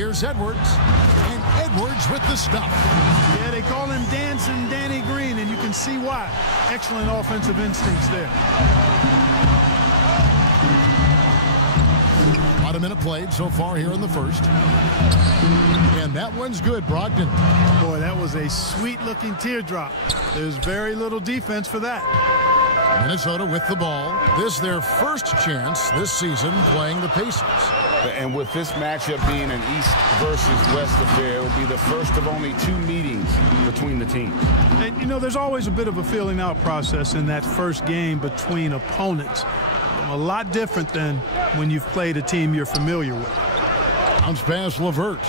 Here's Edwards, and Edwards with the stop. Yeah, they call him Dancing Danny Green, and you can see why. Excellent offensive instincts there. About a minute played so far here in the first. And that one's good, Brogdon. Boy, that was a sweet-looking teardrop. There's very little defense for that. Minnesota with the ball. This their first chance this season playing the Pacers. And with this matchup being an East versus West affair, it will be the first of only 2 meetings between the teams. And, you know, there's always a bit of a filling out process in that first game between opponents. A lot different than when you've played a team you're familiar with. Bounce pass, LeVert.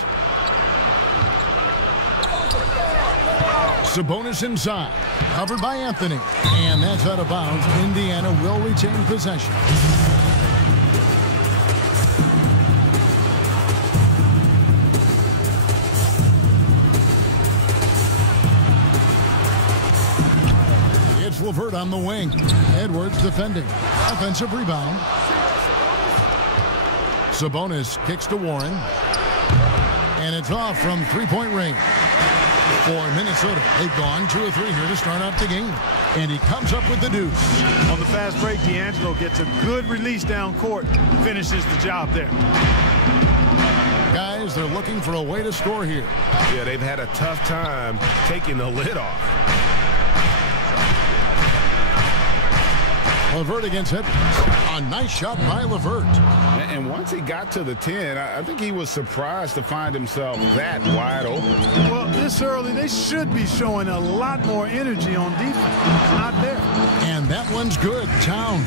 Sabonis inside. Covered by Anthony. And that's out of bounds. Indiana will retain possession. It's LeVert on the wing. Edwards defending. Offensive rebound. Sabonis kicks to Warren. And it's off from three-point range. For Minnesota, they've gone 2 of 3 here to start out the game. And he comes up with the deuce. On the fast break, D'Angelo gets a good release down court. Finishes the job there. Guys, they're looking for a way to score here. Yeah, they've had a tough time taking the lid off. LeVert against Edwards. A nice shot by LeVert. And once he got to the 10, I think he was surprised to find himself that wide open. Well, this early, they should be showing a lot more energy on defense. It's not there. And that one's good. Town.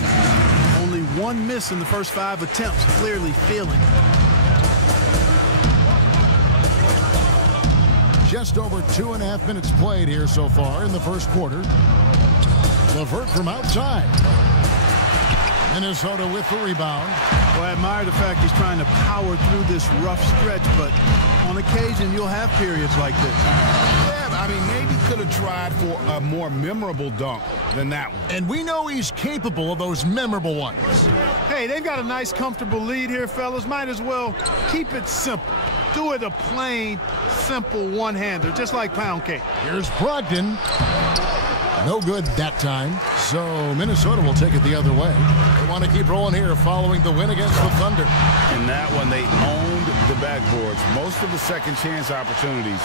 Only 1 miss in the first 5 attempts. Clearly feeling. Just over 2.5 minutes played here so far in the first quarter. LeVert from outside. Minnesota with the rebound. Well, I admire the fact he's trying to power through this rough stretch, but on occasion you'll have periods like this. Yeah, I mean, maybe could have tried for a more memorable dunk than that one. And we know he's capable of those memorable ones. Hey, they've got a nice, comfortable lead here, fellas. Might as well keep it simple. Do it a plain, simple one-hander, just like pound cake. Here's Brogdon. No good that time. So Minnesota will take it the other way. They want to keep rolling here following the win against the Thunder. In that one, they owned the backboards. Most of the second chance opportunities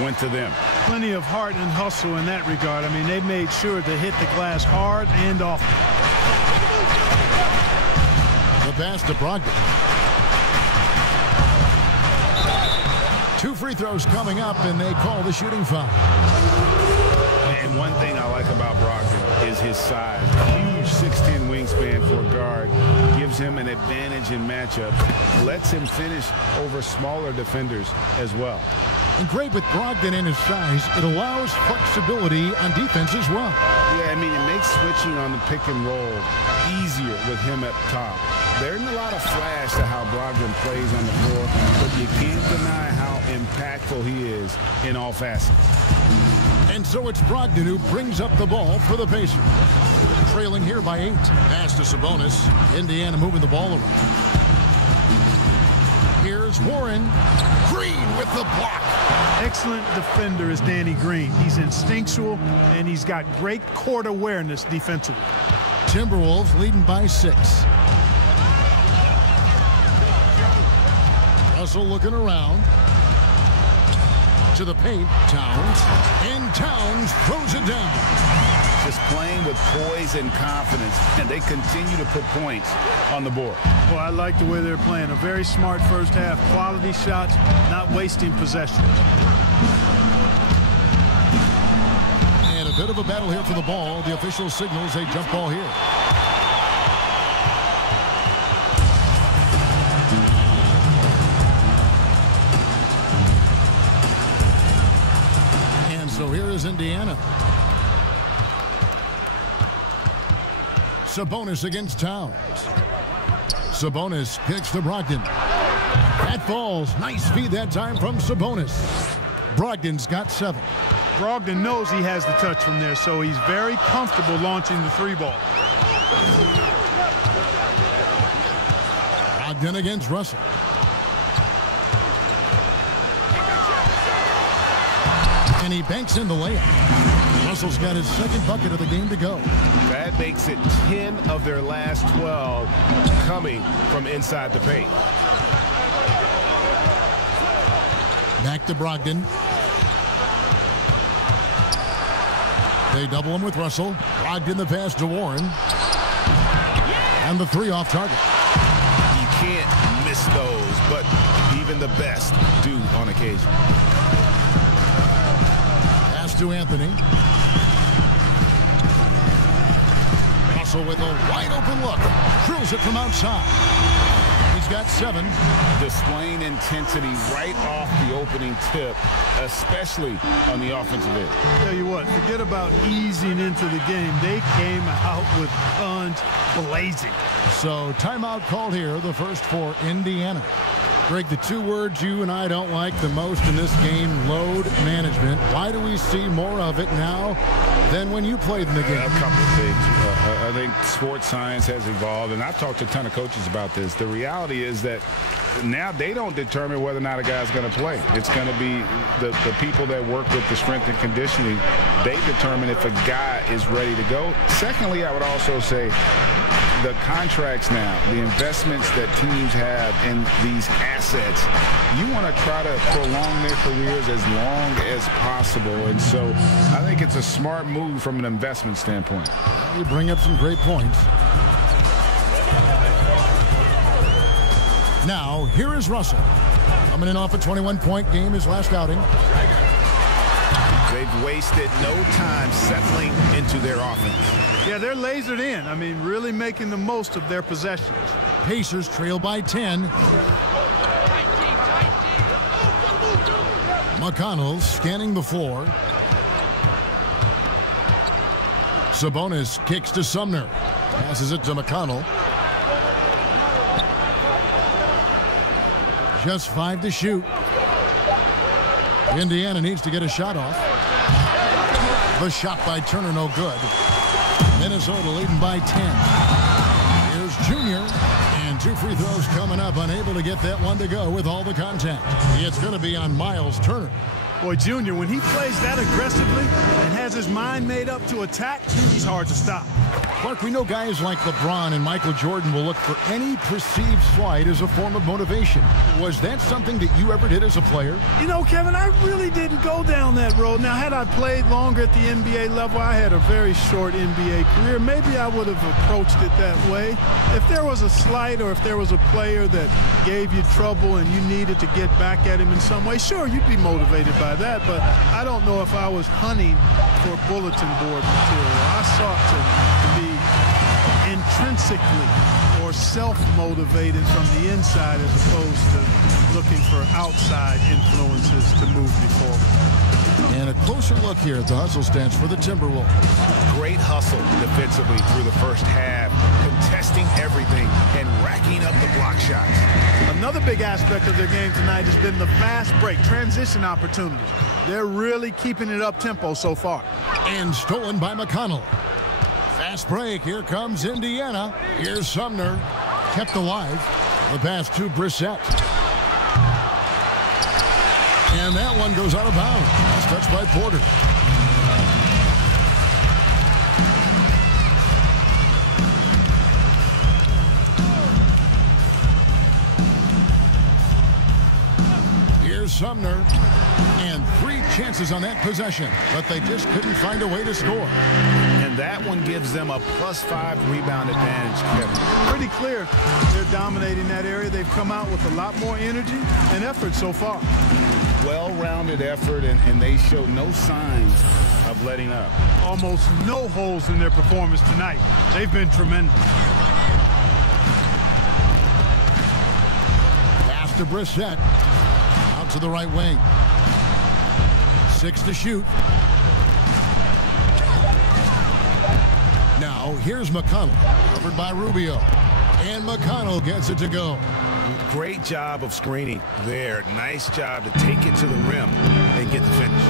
went to them. Plenty of heart and hustle in that regard. I mean, they made sure to hit the glass hard and often. The pass to Brogdon. 2 free throws coming up, and they call the shooting foul. And one thing I like about Brogdon is his size. Huge 6'10" wingspan for a guard. Gives him an advantage in matchups. Lets him finish over smaller defenders as well. And great with Brogdon and his size, it allows flexibility on defense as well. Yeah, I mean, it makes switching on the pick and roll easier with him at top. There isn't a lot of flash to how Brogdon plays on the floor, but you can't deny how impactful he is in all facets. And so it's Brogdon who brings up the ball for the Pacers. Trailing here by 8. Pass to Sabonis. Indiana moving the ball around. Here's Warren. Green with the block. Excellent defender is Danny Green. He's instinctual, and he's got great court awareness defensively. Timberwolves leading by 6. Russell looking around. To the paint, Towns, and Towns throws it down. Just playing with poise and confidence, and they continue to put points on the board. Well, I like the way they're playing. A very smart first half. Quality shots, not wasting possessions. And a bit of a battle here for the ball. The official signals a jump ball here. So here is Indiana. Sabonis against Towns. Sabonis kicks to Brogdon. That falls. Nice feed that time from Sabonis. Brogdon's got 7. Brogdon knows he has the touch from there, so he's very comfortable launching the 3-ball. Brogdon against Russell. And he banks in the layup. Russell's got his second bucket of the game to go. That makes it 10 of their last 12 coming from inside the paint. Back to Brogdon. They double him with Russell. Brogdon the pass to Warren. And the three off target. You can't miss those, but even the best do on occasion. Pass to Anthony. Russell with a wide open look. Drills it from outside. He's got 7. Displaying intensity right off the opening tip, especially on the offensive end. Tell you what, forget about easing into the game. They came out with guns blazing. So timeout called here, the first for Indiana. Greg, the 2 words you and I don't like the most in this game, load management. Why do we see more of it now than when you played in the game? A couple of things. I think sports science has evolved, and I've talked to a ton of coaches about this. The reality is that now they don't determine whether or not a guy's going to play. It's going to be the people that work with the strength and conditioning. They determine if a guy is ready to go. Secondly, I would also say the contracts now, the investments that teams have in these assets, you want to try to prolong their careers as long as possible. And so I think it's a smart move from an investment standpoint. You bring up some great points. Now, here is Russell. Coming in off a 21-point game, his last outing. They've wasted no time settling into their offense. Yeah, they're lasered in. I mean, really making the most of their possessions. Pacers trail by 10. McConnell scanning the floor. Sabonis kicks to Sumner. Passes it to McConnell. Just 5 to shoot. Indiana needs to get a shot off. The shot by Turner, no good. Minnesota leading by 10. Here's Junior. And 2 free throws coming up. Unable to get that one to go with all the contact. It's going to be on Miles Turner. Boy, Junior, when he plays that aggressively and has his mind made up to attack, he's hard to stop. Clark, we know guys like LeBron and Michael Jordan will look for any perceived slight as a form of motivation. Was that something that you ever did as a player? You know, Kevin, I really didn't go down that road. Now, had I played longer at the NBA level, I had a very short NBA career. Maybe I would have approached it that way. If there was a slight or if there was a player that gave you trouble and you needed to get back at him in some way, sure, you'd be motivated by that, but I don't know if I was hunting for bulletin board material. I sought to be intrinsically or self-motivated from the inside as opposed to looking for outside influences to move me forward. And a closer look here at the hustle stats for the Timberwolves. Great hustle defensively through the first half, contesting everything and racking up the block shots. Another big aspect of their game tonight has been the fast break, transition opportunities. They're really keeping it up-tempo so far. And stolen by McConnell. Fast break. Here comes Indiana. Here's Sumner. Kept alive. The pass to Brissett. And that one goes out of bounds. It's touched by Porter. Here's Sumner. And 3 chances on that possession, but they just couldn't find a way to score. And that one gives them a +5 rebound advantage, Kevin. Pretty clear they're dominating that area. They've come out with a lot more energy and effort so far. Well-rounded effort, and they show no signs of letting up. Almost no holes in their performance tonight. They've been tremendous. Pass to Brissett. Out to the right wing. 6 to shoot. Now, here's McConnell, covered by Rubio. And McConnell gets it to go. Great job of screening there. Nice job to take it to the rim and get the finish.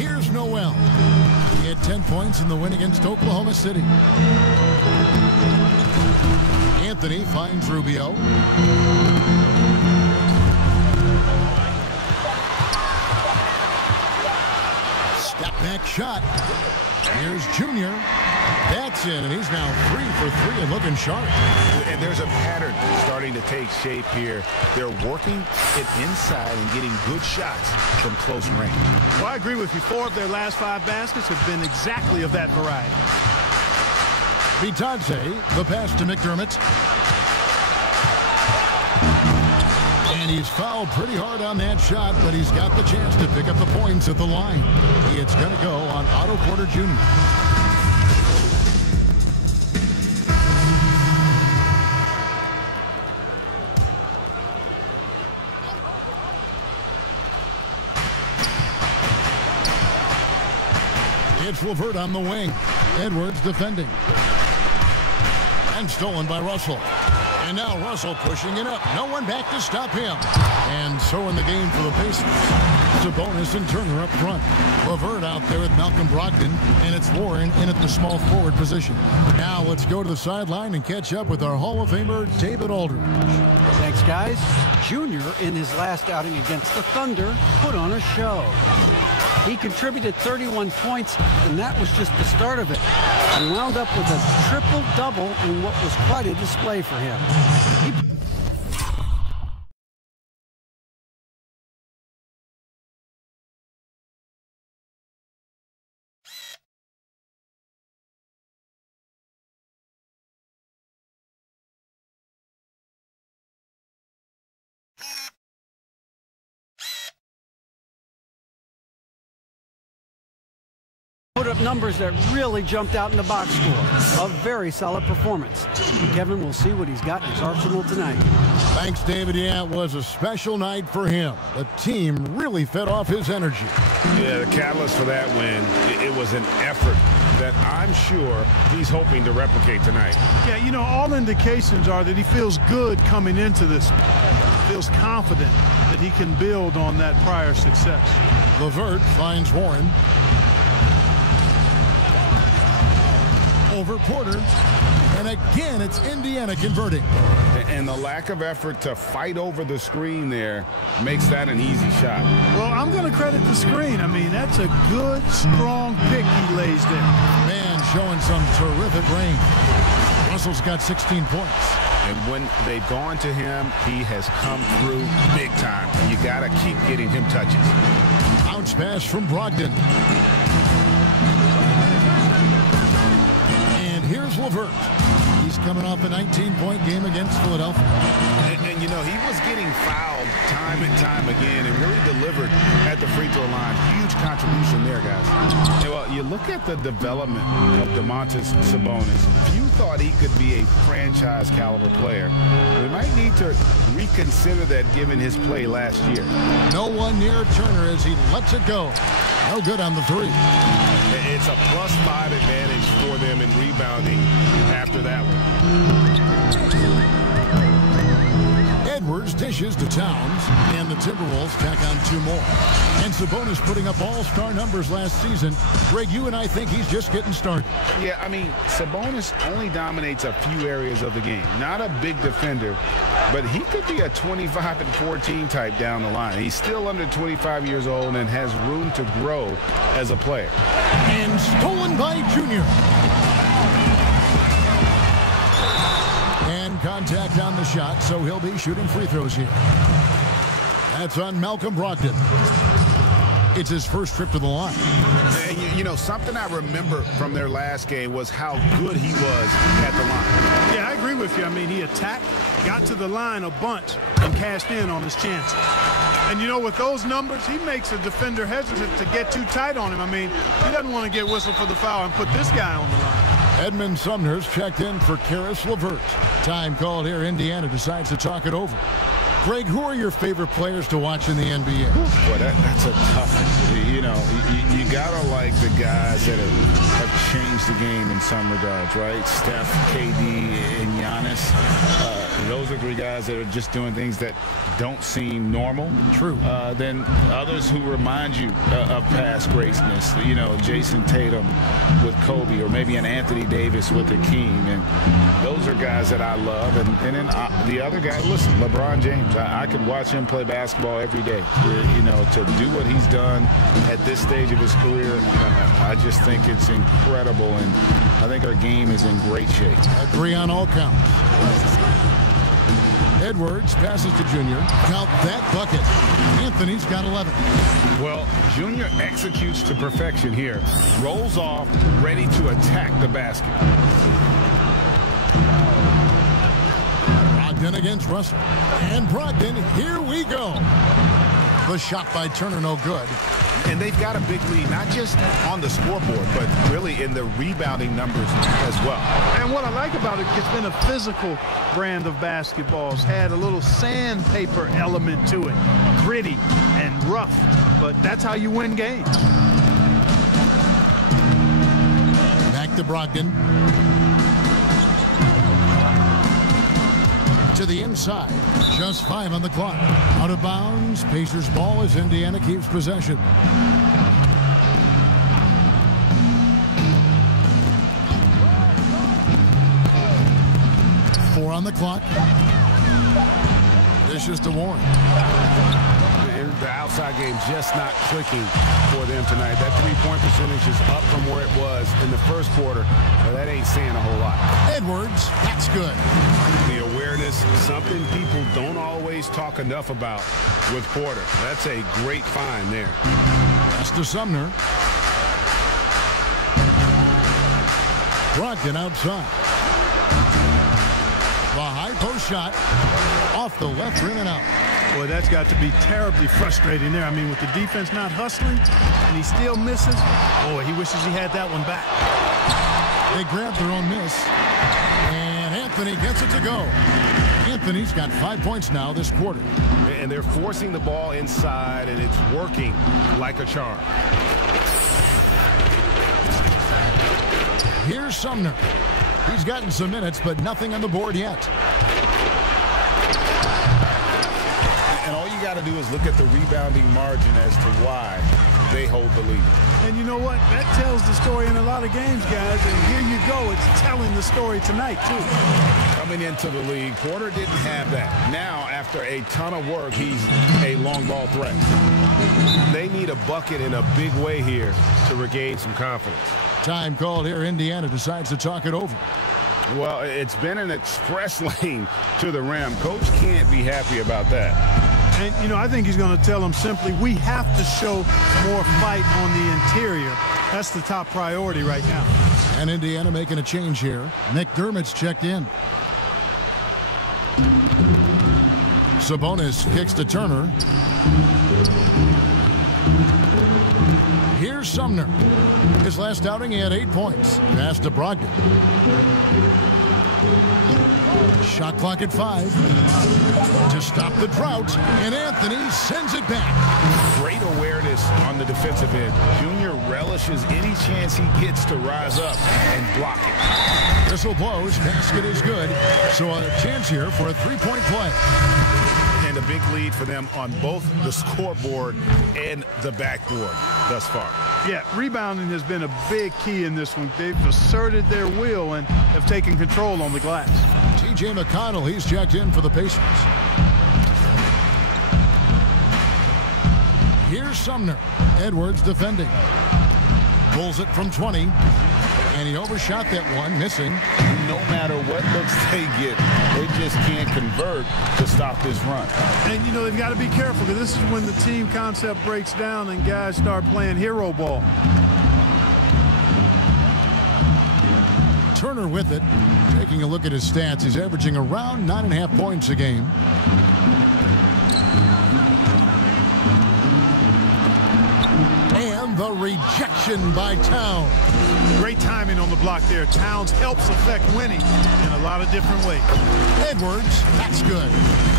Here's Noel. He had 10 points in the win against Oklahoma City. Anthony finds Rubio. Back shot. Here's Junior. That's in, and he's now 3 for 3 and looking sharp. And there's a pattern starting to take shape here. They're working it inside and getting good shots from close range. Well, I agree with you. 4 of their last 5 baskets have been exactly of that variety. Bitadze, the pass to McDermott. And he's fouled pretty hard on that shot, but he's got the chance to pick up the points at the line. It's going to go on Otto Porter Jr. It's LeVert on the wing. Edwards defending. And stolen by Russell. And now Russell pushing it up. No one back to stop him. And so in the game for the Pacers. Sabonis and Turner up front. LeVert out there with Malcolm Brogdon. And it's Warren in at the small forward position. Now let's go to the sideline and catch up with our Hall of Famer, David Aldridge. Thanks, guys. Junior, in his last outing against the Thunder, put on a show. He contributed 31 points, and that was just the start of it. He wound up with a triple-double in what was quite a display for him. Put up numbers that really jumped out in the box score. A very solid performance. Kevin will see what he's got in his arsenal tonight. Thanks, David. Yeah, it was a special night for him. The team really fed off his energy. Yeah, the catalyst for that win, it was an effort that I'm sure he's hoping to replicate tonight. Yeah, you know, all indications are that he feels good coming into this. Feels confident that he can build on that prior success. LeVert finds Warren. Over Porter, and again it's Indiana converting. And the lack of effort to fight over the screen there makes that an easy shot. Well, I'm going to credit the screen. I mean, that's a good, strong pick he lays there. Man, showing some terrific range. Russell's got 16 points. And when they've gone to him, he has come through big time. You got to keep getting him touches. Bounce pass from Brogdon. Here's LeVert. He's coming off a 19-point game against Philadelphia. And, you know, he was getting fouled time and time again and really delivered at the free throw line. Huge contribution there, guys. Well, you look at the development of Domantas Sabonis. Few thought he could be a franchise-caliber player. We might need to reconsider that given his play last year. No one near Turner as he lets it go. No good on the 3. It's a +5 advantage for them in rebounding after that one. Edwards dishes to Towns, and the Timberwolves tack on 2 more. And Sabonis putting up all-star numbers last season. Greg, you and I think he's just getting started. Yeah, I mean, Sabonis only dominates a few areas of the game. Not a big defender, but he could be a 25-14 type down the line. He's still under 25 years old and has room to grow as a player. And stolen by Junior. And contact on the shot, so he'll be shooting free throws here. That's on Malcolm Brogdon. It's his first trip to the line. And you know, something I remember from their last game was how good he was at the line. Yeah, I agree with you. I mean, he attacked, got to the line a bunch, and cashed in on his chances. And, you know, with those numbers, he makes a defender hesitant to get too tight on him. I mean, he doesn't want to get whistled for the foul and put this guy on the line. Edmund Sumner's checked in for Caris LeVert. Time called here. Indiana decides to talk it over. Greg, who are your favorite players to watch in the NBA? Boy, that's a tough one. You know, you gotta like the guys that have changed the game in some regards, right? Steph, KD, and Giannis. Those are 3 guys that are just doing things that don't seem normal. True. Then others who remind you of past greatness. You know, Jason Tatum with Kobe, or maybe an Anthony Davis with Hakeem. And those are guys that I love. And then the other guy, listen, LeBron James. I could watch him play basketball every day. You know, to do what he's done at this stage of his career, I just think it's incredible, and I think our game is in great shape. Agree on all counts. Edwards passes to Junior. Count that bucket. Anthony's got 11. Well, Junior executes to perfection here. Rolls off, ready to attack the basket. Brogdon against Russell. And Brogdon, here we go. The shot by Turner, no good. And they've got a big lead, not just on the scoreboard, but really in the rebounding numbers as well. And what I like about it, it's been a physical brand of basketball. It's had a little sandpaper element to it. Gritty and rough, but that's how you win games. Back to Brogdon. To the inside. Just 5 on the clock. Out of bounds. Pacers ball as Indiana keeps possession. Four on the clock. This is to Warren. And the outside game just not clicking for them tonight. That three-point percentage is up from where it was in the first quarter, but that ain't saying a whole lot. Edwards, that's good. The awareness, something people don't always talk enough about with Porter. That's a great find there. That's to Sumner. Brogdon outside. The high post shot off the left rim and out. Boy, that's got to be terribly frustrating there. I mean, with the defense not hustling and he still misses, boy, he wishes he had that one back. They grab their own miss, and Anthony gets it to go. Anthony's got 5 points now this quarter. And they're forcing the ball inside, and it's working like a charm. Here's Sumner. He's gotten some minutes, but nothing on the board yet. And all you got to do is look at the rebounding margin as to why they hold the lead. And you know what? That tells the story in a lot of games, guys. And here you go. It's telling the story tonight, too. Coming into the league, Porter didn't have that. Now, after a ton of work, he's a long ball threat. They need a bucket in a big way here to regain some confidence. Time called here. Indiana decides to talk it over. Well, it's been an express lane to the rim. Coach can't be happy about that. And, you know, I think he's going to tell them simply, we have to show more fight on the interior. That's the top priority right now. And Indiana making a change here. McDermott's checked in. Sabonis kicks to Turner. Here's Sumner. His last outing, he had 8 points. Pass to Brogdon. Shot clock at 5. To stop the drought, and Anthony sends it back. Great awareness on the defensive end. Junior relishes any chance he gets to rise up and block it. Whistle blows. Basket is good. So a chance here for a three-point play. And a big lead for them on both the scoreboard and the backboard thus far. Yeah, rebounding has been a big key in this one. They've asserted their will and have taken control on the glass. T.J. McConnell, he's checked in for the Pacers. Here's Sumner. Edwards defending. Pulls it from 20. And he overshot that one, missing. No matter what looks they get, they just can't convert to stop this run. And, you know, they've got to be careful because this is when the team concept breaks down and guys start playing hero ball. Turner with it. Taking a look at his stats, he's averaging around 9.5 points a game. And the rejection by Towns. Great timing on the block there. Towns helps affect winning in a lot of different ways. Edwards, that's good.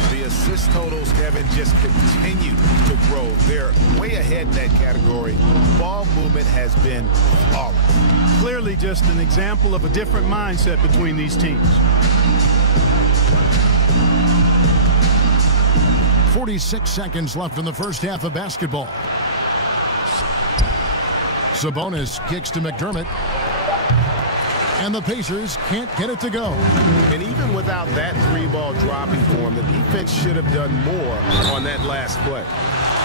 The assist totals, Kevin, just continue to grow. They're way ahead in that category. Ball movement has been flawless. Clearly just an example of a different mindset between these teams. 46 seconds left in the first half of basketball. Sabonis kicks to McDermott. and the Pacers can't get it to go. And even without that 3-ball dropping for him, the defense should have done more on that last play.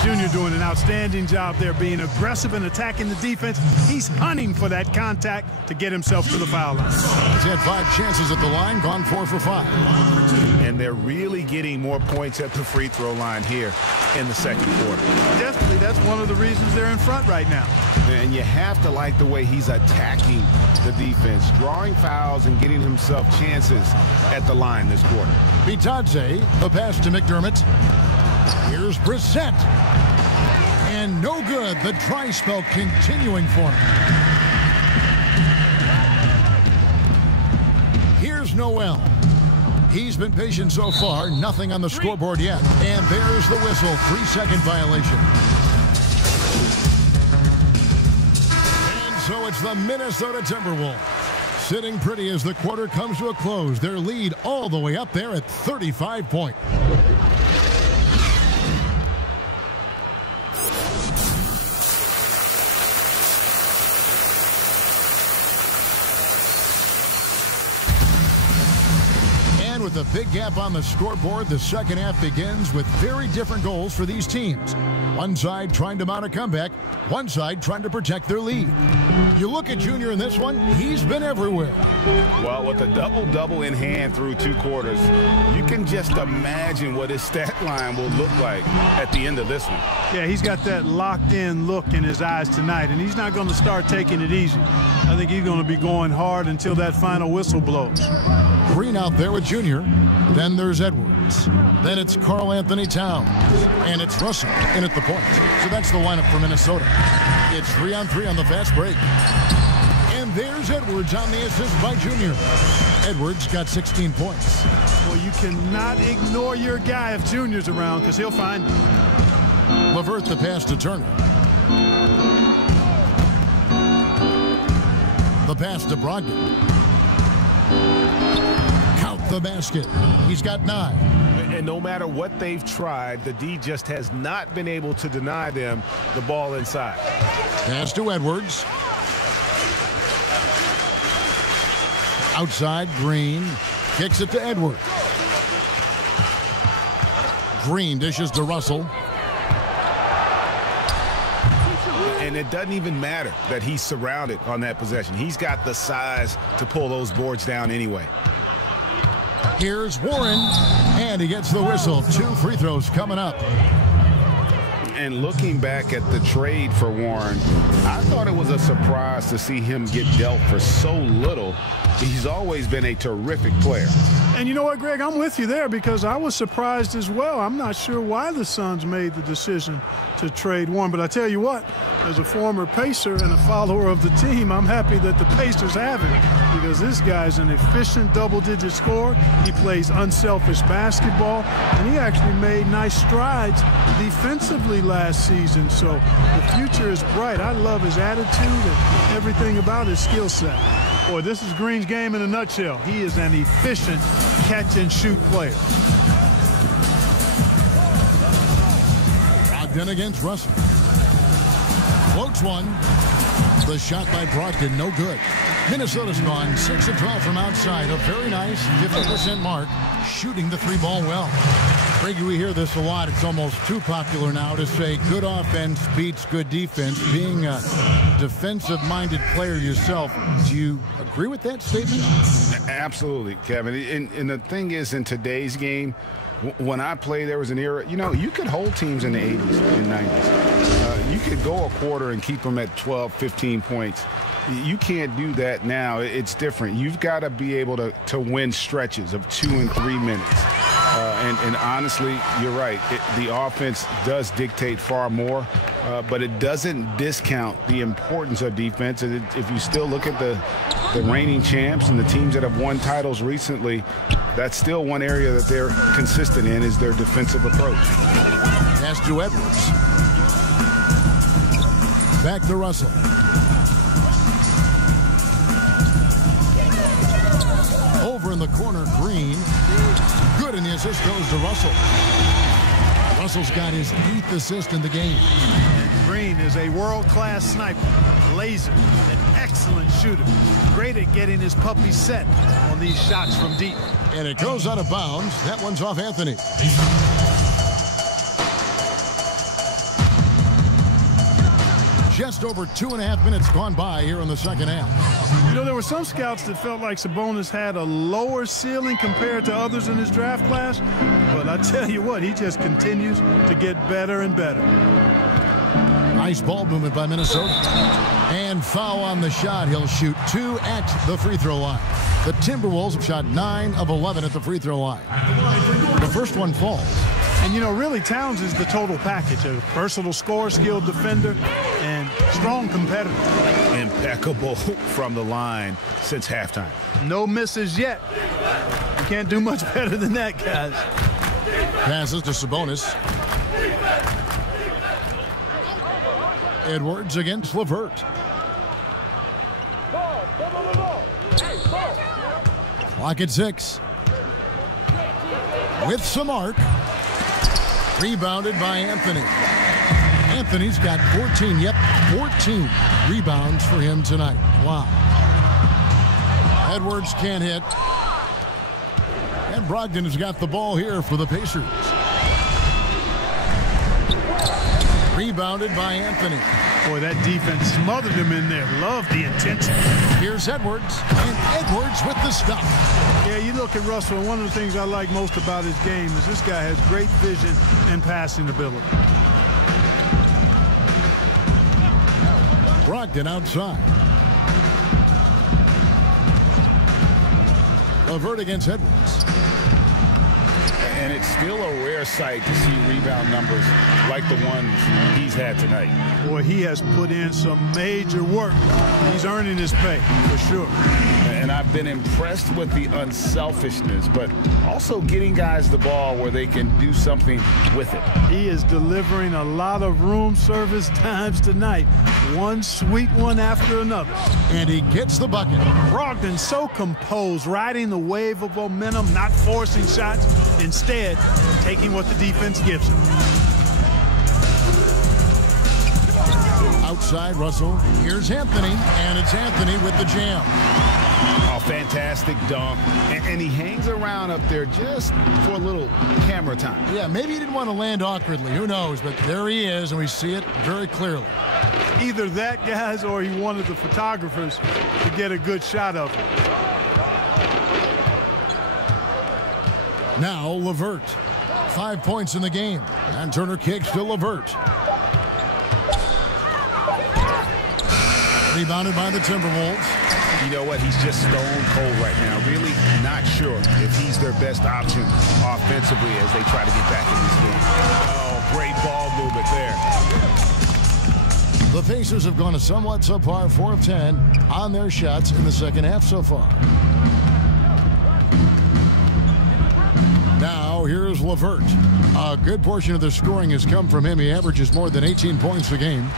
Junior doing an outstanding job there, being aggressive and attacking the defense. He's hunting for that contact to get himself to the foul line. He's had 5 chances at the line, gone 4 for 5. And they're really getting more points at the free throw line here in the second quarter. Definitely, that's one of the reasons they're in front right now. And you have to like the way he's attacking the defense, drawing fouls and getting himself chances at the line this quarter. Bitadze, the pass to McDermott. Here's Brissett. And no good. The dry spell continuing for him. Here's Noel. He's been patient so far. Nothing on the scoreboard yet. And there's the whistle. 3-second violation. And so it's the Minnesota Timberwolves sitting pretty as the quarter comes to a close. Their lead all the way up there at 35 points. With a big gap on the scoreboard, the second half begins with very different goals for these teams. One side trying to mount a comeback, one side trying to protect their lead. You look at Junior in this one, he's been everywhere. Well, with a double-double in hand through 2 quarters, you can just imagine what his stat line will look like at the end of this one. Yeah, he's got that locked-in look in his eyes tonight, and he's not going to start taking it easy. I think he's going to be going hard until that final whistle blows. Green out there with Junior. Then there's Edwards. Then it's Karl Anthony Towns. And it's Russell in at the point. So that's the lineup for Minnesota. It's 3-on-3 on the fast break. And there's Edwards on the assist by Junior. Edwards got 16 points. Well, you cannot ignore your guy if Junior's around because he'll find him. LeVert the pass to Turner. The pass to Brogdon. Count the basket. He's got 9. And no matter what they've tried, the D just has not been able to deny them the ball inside. Pass to Edwards. Outside, Green. Kicks it to Edwards. Green dishes to Russell. And it doesn't even matter that he's surrounded on that possession. He's got the size to pull those boards down anyway. Here's Warren, and he gets the whistle. 2 free throws coming up. And looking back at the trade for Warren, I thought it was a surprise to see him get dealt for so little. He's always been a terrific player. And you know what, Greg? I'm with you there because I was surprised as well. I'm not sure why the Suns made the decision to trade Warren. But I tell you what, as a former Pacer and a follower of the team, I'm happy that the Pacers have him because this guy's an efficient double-digit scorer. He plays unselfish basketball, and he actually made nice strides defensively last season. So the future is bright. I love his attitude and everything about his skill set. Boy, this is Green's game in a nutshell. He is an efficient catch-and-shoot player. Brogdon against Russell. Floats one. The shot by Brogdon, no good. Minnesota's gone 6 of 12 from outside. A very nice 50% mark, shooting the 3-ball well. Craig, we hear this a lot. It's almost too popular now to say good offense beats good defense. Being a defensive-minded player yourself, do you agree with that statement? Absolutely, Kevin. And the thing is, in today's game, when I played, there was an era, you know, you could hold teams in the 80s and 90s. You could go a quarter and keep them at 12, 15 points. You can't do that now. It's different. You've got to be able to win stretches of 2 and 3 minutes. And honestly, you're right. The offense does dictate far more, but it doesn't discount the importance of defense. And if you still look at the reigning champs and the teams that have won titles recently, that's still one area that they're consistent in is their defensive approach. Pass to Edwards. Back to Russell. Over in the corner, Green. Good, and the assist goes to Russell. Russell's got his 8th assist in the game. Green is a world-class sniper, laser, an excellent shooter, great at getting his puppy set on these shots from deep. And it goes out of bounds. That one's off Anthony. Just over 2.5 minutes gone by here in the second half. You know, there were some scouts that felt like Sabonis had a lower ceiling compared to others in his draft class, but I tell you what, he just continues to get better and better. Nice ball movement by Minnesota. And foul on the shot. He'll shoot 2 at the free throw line. The Timberwolves have shot 9 of 11 at the free throw line. The first one falls. And, you know, really, Towns is the total package. A versatile scorer, skilled defender, and strong competitor. Impeccable from the line since halftime. No misses yet. You can't do much better than that, guys. Passes to Sabonis. Edwards against LeVert. Clock at 6. With some arc. Rebounded by Anthony. Anthony's got 14. Yep, 14 rebounds for him tonight. Wow. Edwards can't hit. And Brogdon has got the ball here for the Pacers. Rebounded by Anthony. Boy, that defense smothered him in there. Love the intensity. Here's Edwards. And Edwards with the stop. Yeah, you look at Russell, and one of the things I like most about his game is this guy has great vision and passing ability. Brogdon outside. LeVert against Edwards. And it's still a rare sight to see rebound numbers like the ones he's had tonight. Boy, he has put in some major work. He's earning his pay, for sure. And I've been impressed with the unselfishness, but also getting guys the ball where they can do something with it. He is delivering a lot of room service times tonight. One sweet one after another. And he gets the bucket. Brogdon so composed, riding the wave of momentum, not forcing shots, instead taking what the defense gives him. Outside Russell. Here's Anthony, and it's Anthony with the jam. Oh, fantastic dunk. And he hangs around up there just for a little camera time. Yeah, maybe he didn't want to land awkwardly. Who knows? But there he is, and we see it very clearly. Either that, guys, or he wanted the photographers to get a good shot of him. Now LeVert. 5 points in the game. And Turner kicks to LeVert. Rebounded by the Timberwolves. You know what? He's just stone cold right now. Really not sure if he's their best option offensively as they try to get back in this game. Oh, great ball movement there. The Pacers have gone a somewhat subpar 4 of 10 on their shots in the second half so far. Now here's LeVert. A good portion of the scoring has come from him. He averages more than 18 points a game.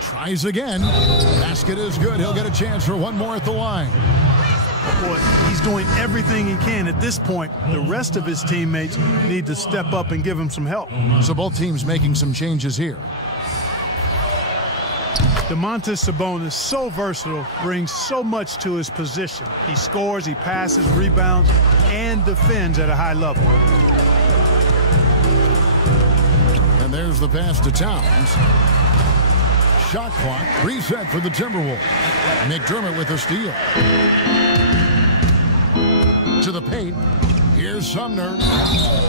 Tries again. Basket is good. He'll get a chance for one more at the line. Boy, he's doing everything he can at this point. The rest of his teammates need to step up and give him some help. So both teams making some changes here. Domantas Sabonis, so versatile, brings so much to his position. He scores, he passes, rebounds, and defends at a high level. And there's the pass to Towns. Shot clock reset for the Timberwolves. McDermott with a steal. To the paint. Here's Sumner.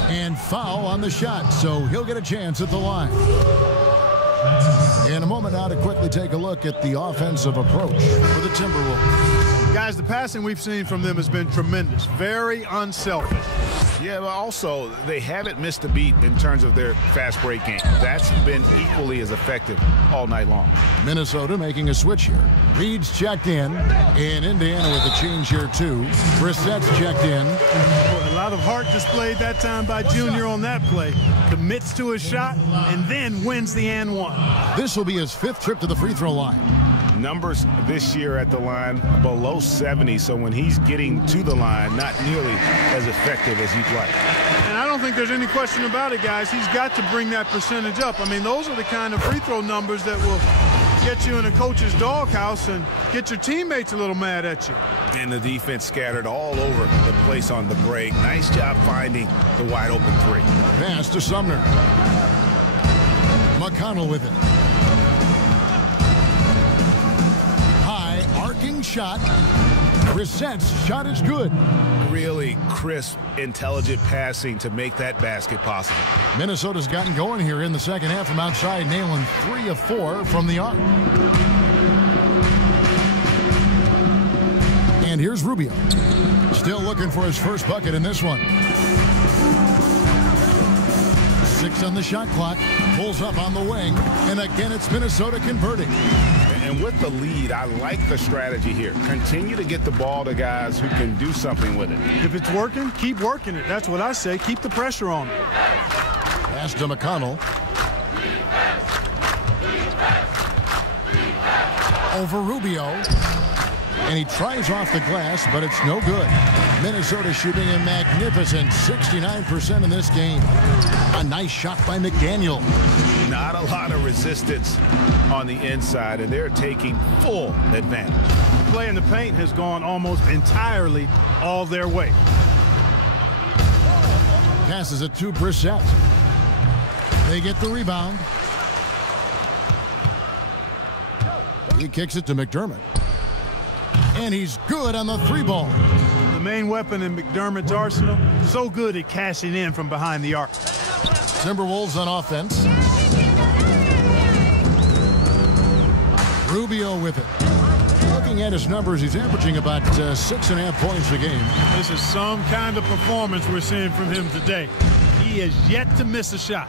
And foul on the shot, so he'll get a chance at the line. In a moment now to quickly take a look at the offensive approach for the Timberwolves. Guys, the passing we've seen from them has been tremendous. Very unselfish. Yeah, but also they haven't missed a beat in terms of their fast break game. That's been equally as effective all night long. Minnesota making a switch here. Reed's checked in. And Indiana with a change here too. Brissett's checked in. A lot of heart displayed that time by Junior on that play. Commits to his shot and then wins the and one. This will be his 5th trip to the free throw line. Numbers this year at the line below 70, so when he's getting to the line, not nearly as effective as you'd like. And I don't don't think there's any question about it, guys. He's got to bring that percentage up. I mean, those are the kind of free throw numbers that will get you in a coach's doghouse and get your teammates a little mad at you. And the defense scattered all over the place on the break. Nice job finding the wide open three. Pass to Sumner. McConnell with it. High arcing shot. Brissett's shot is good. Really crisp, intelligent passing to make that basket possible. Minnesota's gotten going here in the second half from outside, nailing 3 of 4 from the arc. And here's Rubio. Still looking for his first bucket in this one. 6 on the shot clock. Pulls up on the wing. And again, it's Minnesota converting. And with the lead, I like the strategy here. Continue to get the ball to guys who can do something with it. If it's working, keep working it. That's what I say. Keep the pressure on it. Pass to McConnell. Over Rubio. And he tries off the glass, but it's no good. Minnesota shooting a magnificent 69% in this game. A nice shot by McDaniel. Not a lot of resistance on the inside, and they're taking full advantage. The play in the paint has gone almost entirely all their way. Passes it to Brissett. They get the rebound. He kicks it to McDermott. And he's good on the 3-ball. The main weapon in McDermott's arsenal, so good at cashing in from behind the arc. Timberwolves on offense. Rubio with it. Looking at his numbers, he's averaging about 6.5 points a game. This is some kind of performance we're seeing from him today. He has yet to miss a shot.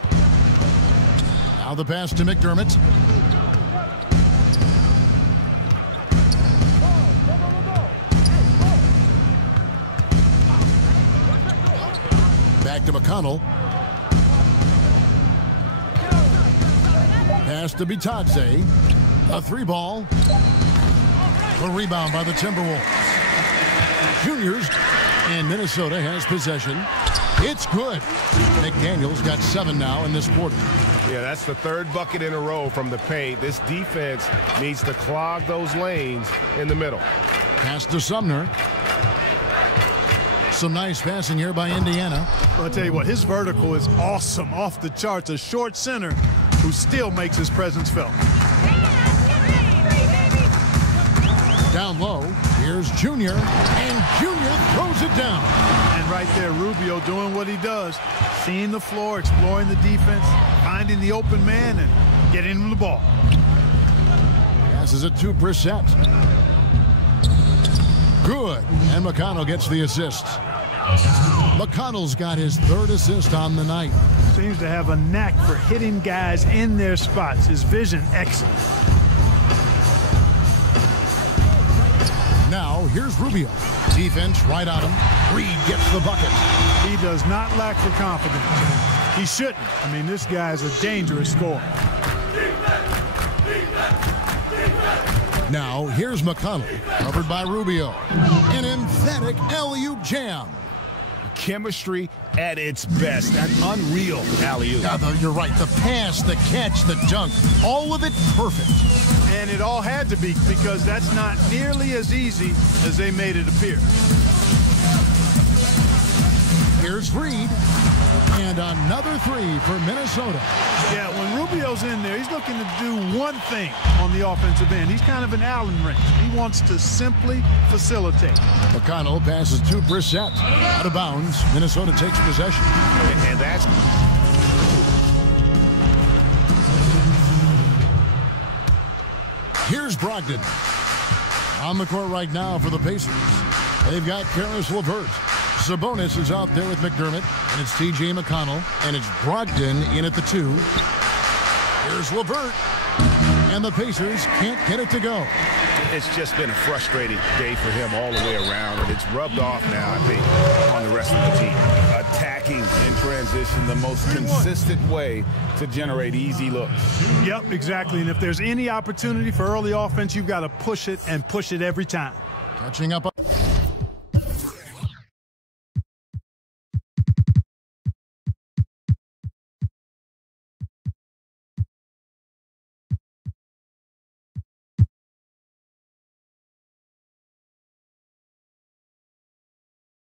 Now the pass to McDermott. Back to McConnell. Pass to Bitadze. A 3-ball. A rebound by the Timberwolves. Juniors. And Minnesota has possession. It's good. McDaniel's got 7 now in this quarter. Yeah, that's the 3rd bucket in a row from the paint. This defense needs to clog those lanes in the middle. Pass to Sumner. Some nice passing here by Indiana. Well, I'll tell you what, his vertical is awesome, off the charts. A short center who still makes his presence felt. Down low, here's Junior, and Junior throws it down. And right there, Rubio doing what he does, seeing the floor, exploring the defense, finding the open man, and getting him the ball. Passes it to Brissett. Good, and McConnell gets the assist. McConnell's got his 3rd assist on the night. Seems to have a knack for hitting guys in their spots. His vision, excellent. Now, here's Rubio. Defense right on him. Reed gets the bucket. He does not lack for confidence. He shouldn't. I mean, this guy's a dangerous scorer. Now, here's McConnell, covered by Rubio. An emphatic alley-oop jam. Chemistry at its best. An unreal alley-oop. Yeah, you're right. The pass, the catch, the dunk, all of it perfect. And it all had to be, because that's not nearly as easy as they made it appear. Here's Reed. And another 3 for Minnesota. Yeah, when Rubio's in there, he's looking to do one thing on the offensive end. He's kind of an Allen wrench. He wants to simply facilitate. McConnell passes to Brissett. Out of bounds. Minnesota takes possession. And that's... Here's Brogdon. On the court right now for the Pacers. They've got Karis LeVert. Sabonis is out there with McDermott, and it's T.J. McConnell, and it's Brogdon in at the 2. Here's LeVert, and the Pacers can't get it to go. It's just been a frustrating day for him all the way around, and it's rubbed off now, I think, on the rest of the team. Attacking in transition, the most consistent way to generate easy looks. Yep, exactly. And if there's any opportunity for early offense, you've got to push it and push it every time. Catching up.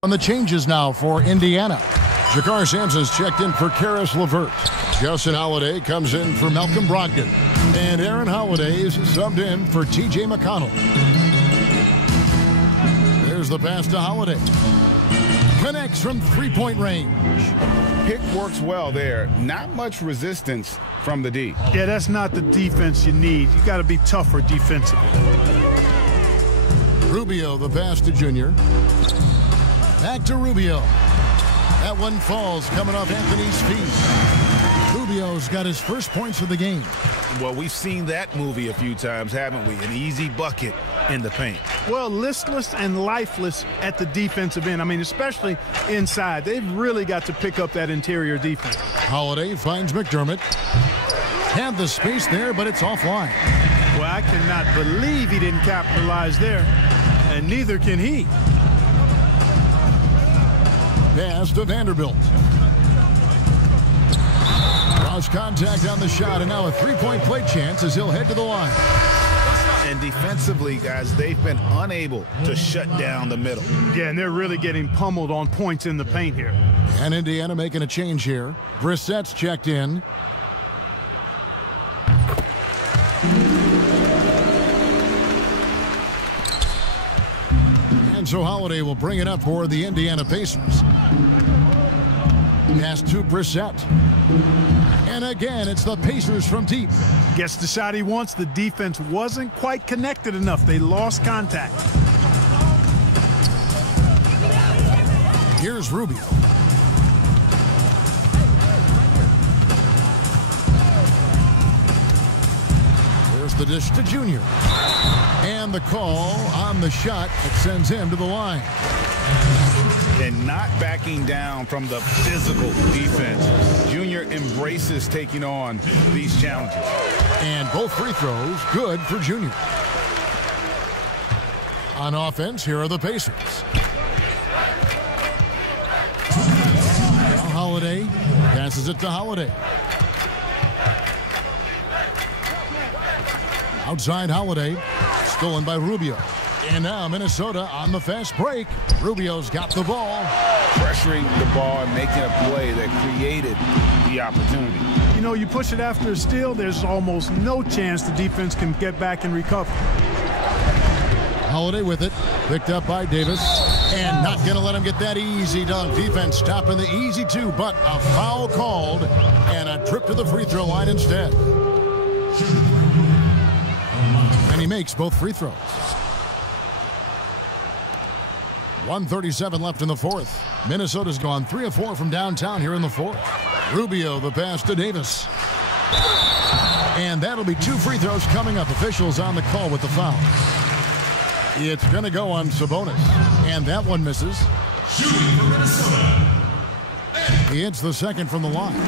On the changes now for Indiana. Jakar Sampson's checked in for Karis LeVert. Justin Holiday comes in for Malcolm Brogdon. And Aaron Holiday is subbed in for T.J. McConnell. There's the pass to Holiday. Connects from three-point range. Pick works well there. Not much resistance from the D. Yeah, that's not the defense you need. You got to be tougher defensively. Rubio, the pass to Junior. Back to Rubio. That one falls coming off Anthony's feet. Rubio's got his first points of the game. Well, we've seen that movie a few times, haven't we? An easy bucket in the paint. Well, listless and lifeless at the defensive end. I mean, especially inside. They've really got to pick up that interior defense. Holiday finds McDermott. Had the space there, but it's offline. Well, I cannot believe he didn't capitalize there, and neither can he. Pass to Vanderbilt. Cross contact on the shot, and now a three-point play chance as he'll head to the line. And defensively, guys, they've been unable to shut down the middle. Yeah, and they're really getting pummeled on points in the paint here. And Indiana making a change here. Brissett's checked in. And so Holiday will bring it up for the Indiana Pacers. Pass to Brissett. And again, it's the Pacers from deep. Gets the shot he wants. The defense wasn't quite connected enough. They lost contact. Here's Rubio. There's the dish to Junior. And the call on the shot that sends him to the line. And not backing down from the physical defense. Junior embraces taking on these challenges. And both free throws good for Junior. On offense, here are the Pacers. Now Holiday passes it to Holiday. Outside Holiday, stolen by Rubio. And now Minnesota on the fast break. Rubio's got the ball. Pressuring the ball and making a play that created the opportunity. You know, you push it after a steal, there's almost no chance the defense can get back and recover. Holiday with it. Picked up by Davis. And not going to let him get that easy dunk. Defense stopping the easy two, but a foul called and a trip to the free throw line instead. And he makes both free throws. 1:37 left in the fourth. Minnesota's gone 3 of 4 from downtown here in the fourth. Rubio, the pass to Davis. And that'll be 2 free throws coming up. Officials on the call with the foul. It's going to go on Sabonis. And that one misses. Shooting for Minnesota. He hits the second from the line.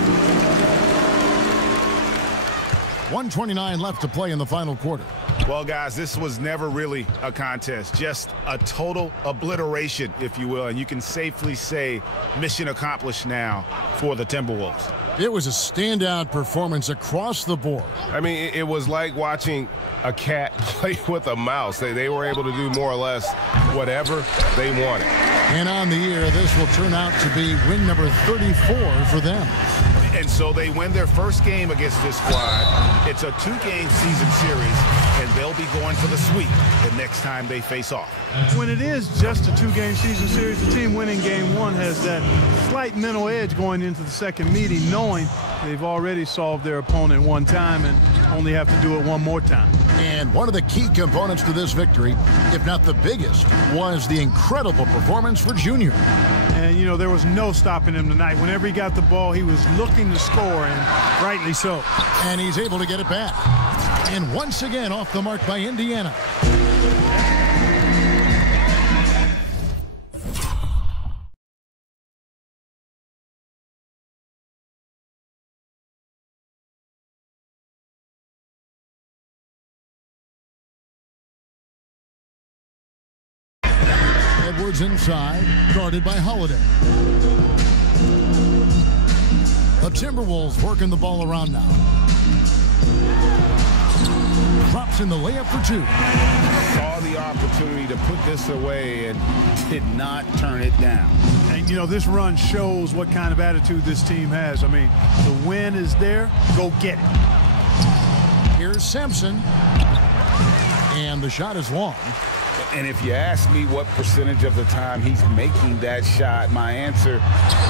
1:29 left to play in the final quarter. Well, guys, this was never really a contest, just a total obliteration, if you will, and you can safely say mission accomplished now for the Timberwolves. It was a standout performance across the board. I mean, it was like watching a cat play with a mouse. They were able to do more or less whatever they wanted. And on the year, this will turn out to be win number 34 for them. And so they win their first game against this squad. It's a 2-game season series, and they'll be going for the sweep the next time they face off. When it is just a 2-game season series, the team winning game 1 has that slight mental edge going into the second meeting, knowing they've already solved their opponent one time and only have to do it one more time. And one of the key components to this victory, if not the biggest, was the incredible performance for Junior. And, you know, there was no stopping him tonight. Whenever he got the ball, he was looking to score, and rightly so. And he's able to get it back. And once again, off the mark by Indiana. Edwards inside, guarded by Holiday. The Timberwolves working the ball around now. Drops in the layup for 2. saw the opportunity to put this away and did not turn it down. And, you know, this run shows what kind of attitude this team has. I mean, the win is there. Go get it. Here's Sampson. And the shot is long. And if you ask me what percentage of the time he's making that shot, my answer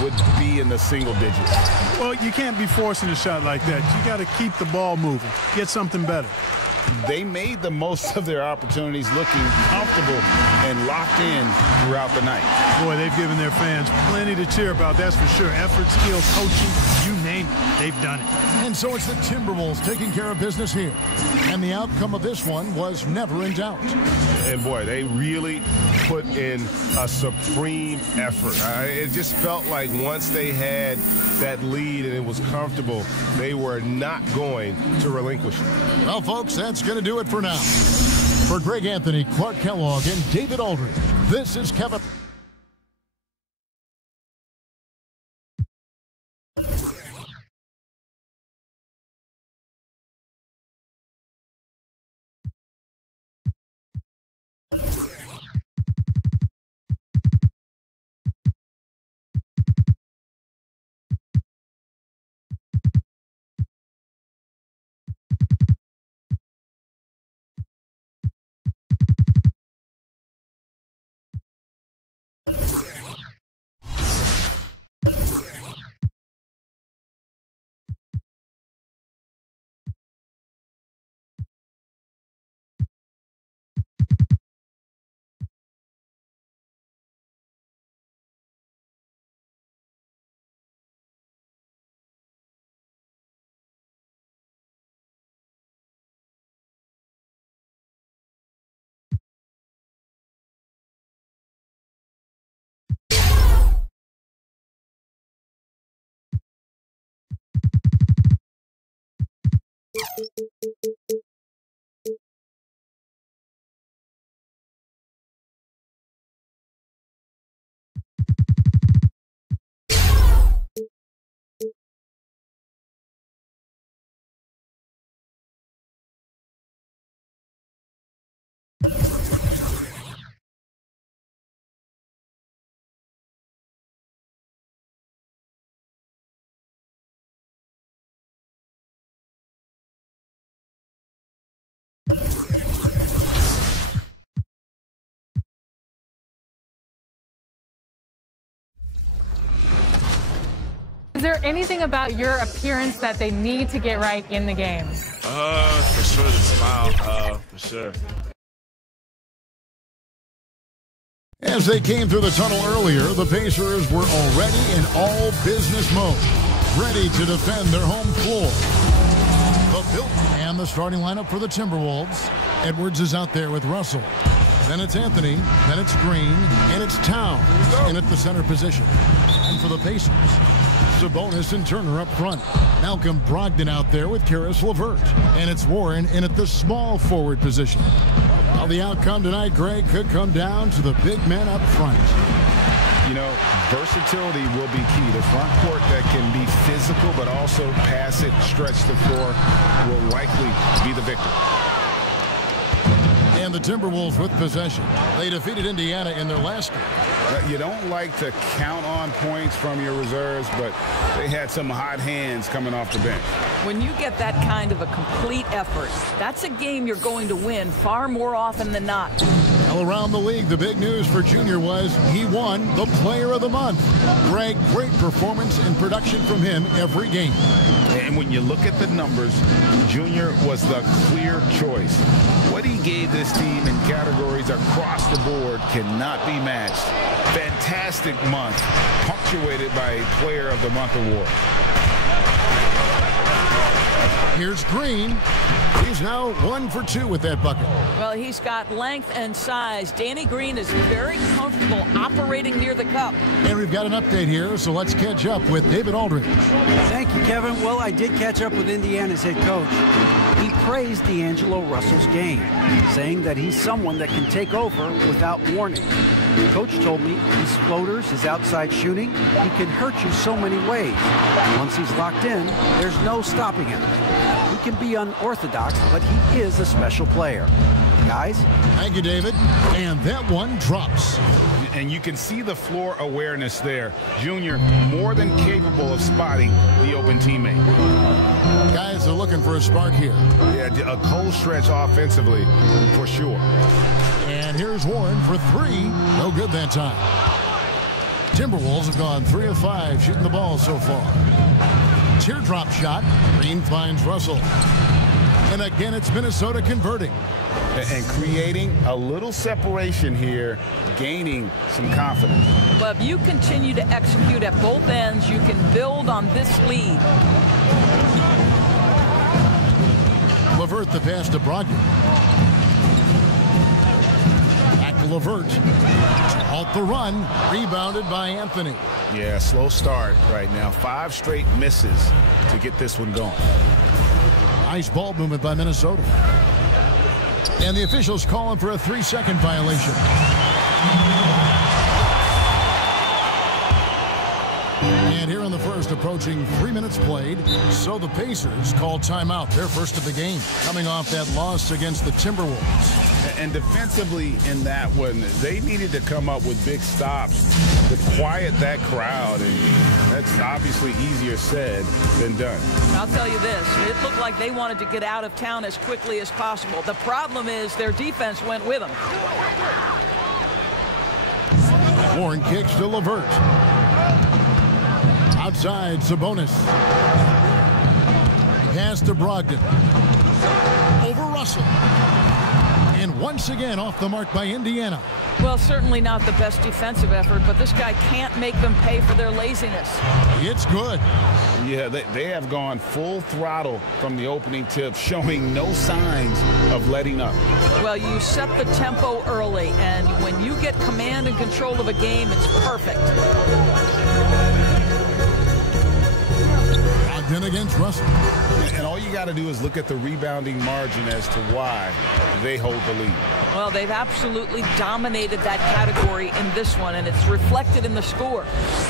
would be in the single digits. Well, you can't be forcing a shot like that. You got to keep the ball moving. Get something better. They made the most of their opportunities, looking comfortable and locked in throughout the night. Boy, they've given their fans plenty to cheer about, that's for sure. Effort, skill, coaching, you name it, they've done it. And so it's the Timberwolves taking care of business here. And the outcome of this one was never in doubt. And boy, they really put in a supreme effort. It just felt like once they had that lead and it was comfortable, they were not going to relinquish it. Well, folks, that's going to do it for now. For Greg Anthony, Clark Kellogg, and David Aldridge, this is Kevin. Is there anything about your appearance that they need to get right in the game? For sure the smile, for sure. As they came through the tunnel earlier, the Pacers were already in all business mode, ready to defend their home floor. And the starting lineup for the Timberwolves. Edwards is out there with Russell. Then it's Anthony, then it's Green, and it's Towns in at the center position. And for the Pacers, Sabonis and Turner up front. Malcolm Brogdon out there with Karis LeVert. And it's Warren in at the small forward position. Well, the outcome tonight, Greg, could come down to the big men up front. You know, versatility will be key. The front court that can be physical but also pass it, stretch the floor will likely be the victor. And the Timberwolves with possession. They defeated Indiana in their last game. You don't like to count on points from your reserves, but they had some hot hands coming off the bench. When you get that kind of a complete effort, that's a game you're going to win far more often than not. Well, around the league, the big news for Junior was he won the Player of the Month. Greg, great performance and production from him every game. And when you look at the numbers, Junior was the clear choice. What he gave this team in categories across the board cannot be matched. Fantastic month, punctuated by a Player of the Month award. Here's Green. He's now 1 for 2 with that bucket. Well, he's got length and size. Danny Green is very comfortable operating near the cup. And we've got an update here, so let's catch up with David Aldridge. Thank you, Kevin. Well, I did catch up with Indiana's head coach. He praised D'Angelo Russell's game, saying that he's someone that can take over without warning. The coach told me his floaters, his outside shooting, he can hurt you so many ways. Once he's locked in, there's no stopping him. He can be unorthodox, but he is a special player. Guys? Thank you, David. And that one drops. And you can see the floor awareness there. Junior more than capable of spotting the open teammate. Guys are looking for a spark here. Yeah, a cold stretch offensively for sure. And here's Warren for three. No good that time. Timberwolves have gone 3 of 5 shooting the ball so far. Teardrop shot. Green finds Russell. And again, it's Minnesota converting. And creating a little separation here, gaining some confidence. But if you continue to execute at both ends, you can build on this lead. LeVert the pass to Brogdon. Back to LeVert. To halt the run. Rebounded by Anthony. Yeah, slow start right now. 5 straight misses to get this one going. Nice ball movement by Minnesota. And the officials calling for a 3-second violation. And here in the first, approaching 3 minutes played. So the Pacers call timeout, their first of the game, coming off that loss against the Timberwolves. And defensively in that one, they needed to come up with big stops to quiet that crowd. And that's obviously easier said than done. I'll tell you this, it looked like they wanted to get out of town as quickly as possible. The problem is their defense went with them. Warren kicks to LeVert. Outside, Sabonis. Pass to Brogdon. Over Russell. And once again off the mark by Indiana. Well, certainly not the best defensive effort, but this guy can't make them pay for their laziness. It's good. Yeah, they have gone full throttle from the opening tip, showing no signs of letting up. Well, you set the tempo early, and when you get command and control of a game, it's perfect. Then against Russell. And all you got to do is look at the rebounding margin as to why they hold the lead. Well, they've absolutely dominated that category in this one, and it's reflected in the score.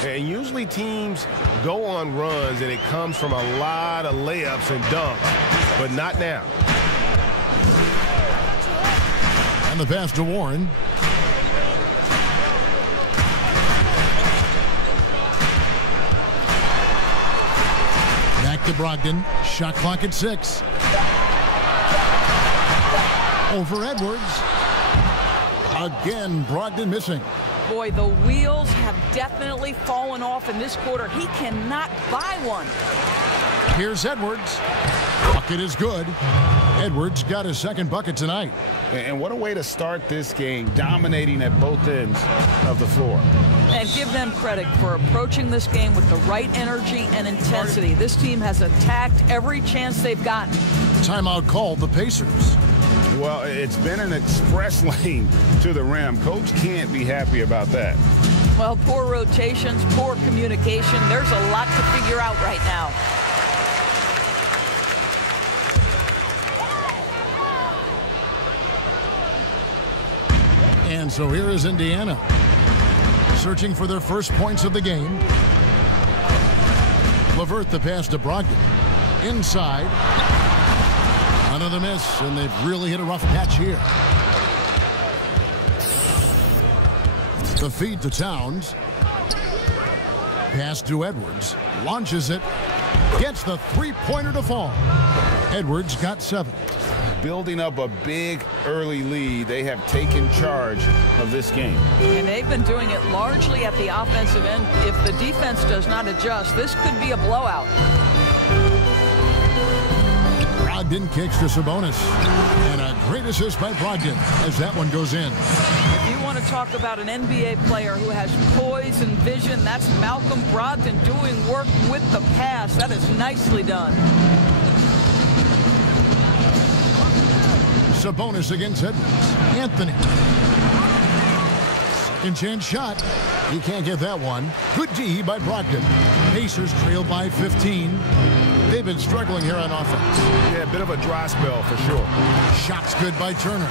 And usually teams go on runs, and it comes from a lot of layups and dunks, but not now. And the pass to Warren. To Brogdon. Shot clock at 6. Over Edwards. Again, Brogdon missing. Boy, the wheels have definitely fallen off in this quarter. He cannot buy one. Here's Edwards. Bucket is good. Edwards got his second bucket tonight. And what a way to start this game, dominating at both ends of the floor. And give them credit for approaching this game with the right energy and intensity. This team has attacked every chance they've gotten. Timeout called the Pacers. Well, it's been an express lane to the rim. Coach can't be happy about that. Well, poor rotations, poor communication. There's a lot to figure out right now. And so here is Indiana, searching for their first points of the game. LeVert the pass to Brogdon. Inside. Another miss, and they've really hit a rough patch here. The feed to Towns. Pass to Edwards. Launches it. Gets the three-pointer to fall. Edwards got 7. Building up a big early lead, they have taken charge of this game. And they've been doing it largely at the offensive end. If the defense does not adjust, this could be a blowout. Brogdon kicks to Sabonis. And a great assist by Brogdon as that one goes in. If you want to talk about an NBA player who has poise and vision, that's Malcolm Brogdon doing work with the pass. That is nicely done. Sabonis against Edwards. Anthony. Second chance shot. He can't get that one. Good D by Brogdon. Pacers trail by 15. They've been struggling here on offense. Yeah, a bit of a dry spell for sure. Shots good by Turner.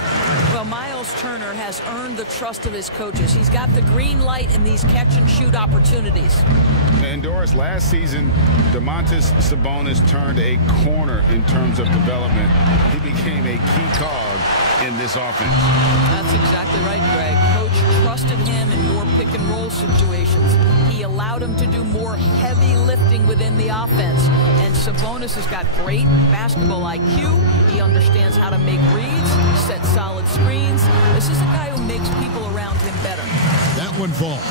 Well, Miles Turner has earned the trust of his coaches. He's got the green light in these catch-and-shoot opportunities. And Doris, last season, Domantas Sabonis turned a corner in terms of development. He became a key cog in this offense. That's exactly right, Greg. Coach trusted him in more pick-and-roll situations. He allowed him to do more heavy lifting within the offense. And Sabonis has got great basketball IQ. He understands how to make reads, set solid screens. This is a guy who makes people around him better. That one falls.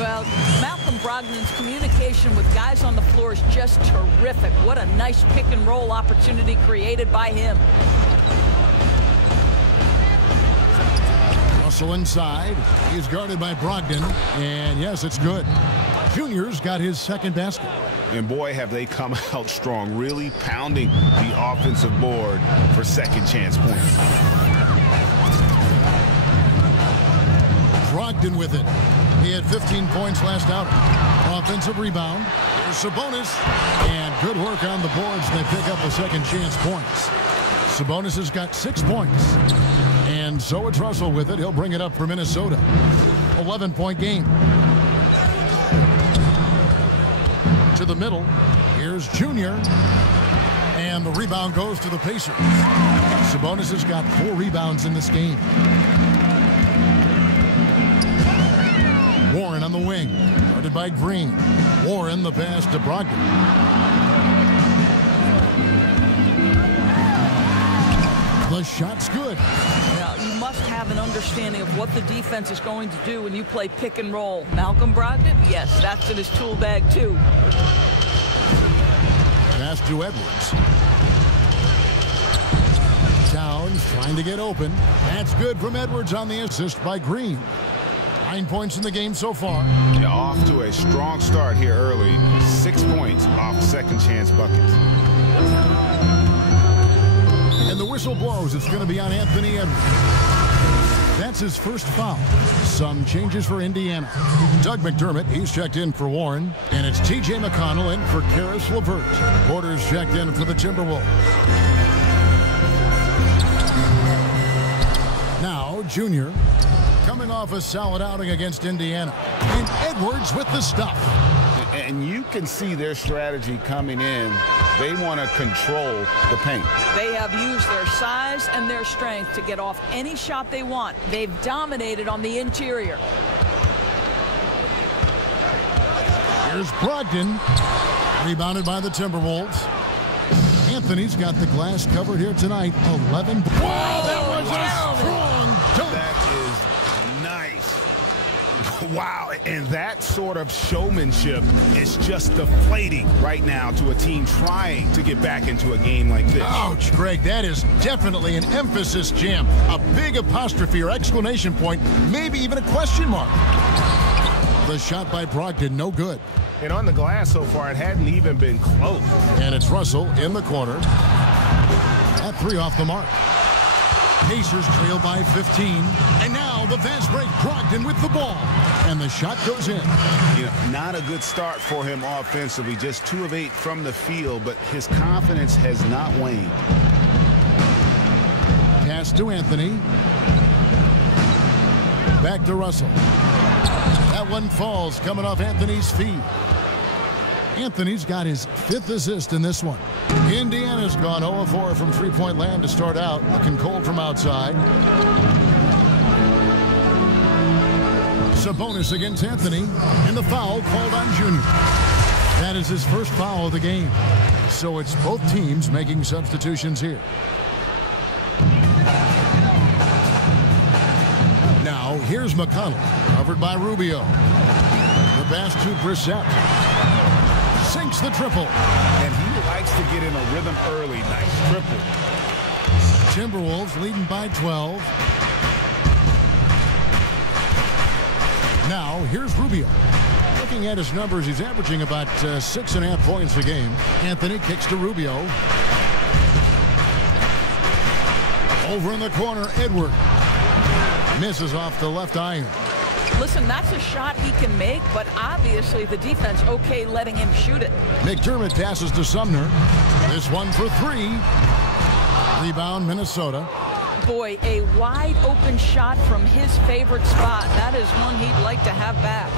Well, Malcolm Brogdon's communication with guys on the floor is just terrific. What a nice pick-and-roll opportunity created by him. Russell inside. He's guarded by Brogdon. And yes, it's good. Junior's got his second basket. And boy, have they come out strong, really pounding the offensive board for second chance points. Brogdon with it. He had 15 points last outing. Offensive rebound. Here's Sabonis. And good work on the boards. They pick up the second chance points. Sabonis has got 6 points. And so it's Russell with it. He'll bring it up for Minnesota. 11-point game. To the middle. Here's Junior. And the rebound goes to the Pacers. Sabonis has got 4 rebounds in this game. Warren on the wing. Guarded by Green. Warren the pass to Brogdon. The shot's good. Now, you must have an understanding of what the defense is going to do when you play pick and roll. Malcolm Brogdon? Yes, that's in his tool bag, too. Pass to Edwards. Towns trying to get open. That's good from Edwards on the assist by Green. 9 points in the game so far. Yeah, off to a strong start here early. 6 points off second chance buckets. And the whistle blows. It's going to be on Anthony Edwards. That's his first foul. Some changes for Indiana. Doug McDermott, he's checked in for Warren. And it's T.J. McConnell in for Karis LeVert. Porter's checked in for the Timberwolves. Now, Junior, coming off a solid outing against Indiana. And Edwards with the stuff. And you can see their strategy coming in. They want to control the paint. They have used their size and their strength to get off any shot they want. They've dominated on the interior. Here's Brogdon. Rebounded by the Timberwolves. Anthony's got the glass covered here tonight. 11. Wow, that was a strong dunk. That is nice. Wow, and that sort of showmanship is just deflating right now to a team trying to get back into a game like this. Ouch, Greg, that is definitely an emphasis jam. A big apostrophe or exclamation point, maybe even a question mark. The shot by Brogdon, no good. And on the glass so far, it hadn't even been close. And it's Russell in the corner. That 3 off the mark. Pacers trail by 15. And now the fast break, Brogdon with the ball. And the shot goes in. You know, not a good start for him offensively. Just 2 of 8 from the field, but his confidence has not waned. Pass to Anthony. Back to Russell. That one falls coming off Anthony's feet. Anthony's got his 5th assist in this one. Indiana's gone 0-4 from three-point land to start out. Looking cold from outside. Sabonis against Anthony. And the foul called on Junior. That is his first foul of the game. So it's both teams making substitutions here. Now, here's McConnell. Covered by Rubio. The pass to Brissett. Sinks the triple. And he likes to get in a rhythm early. Nice triple. Timberwolves leading by 12. Now, here's Rubio. Looking at his numbers, he's averaging about 6.5 points a game. Anthony kicks to Rubio. Over in the corner, Edward. Misses off the left iron. Listen, that's a shot he can make, but obviously the defense okay letting him shoot it. McDermott passes to Sumner. This one for 3. Rebound, Minnesota. Boy, a wide open shot from his favorite spot. That is one he'd like to have back.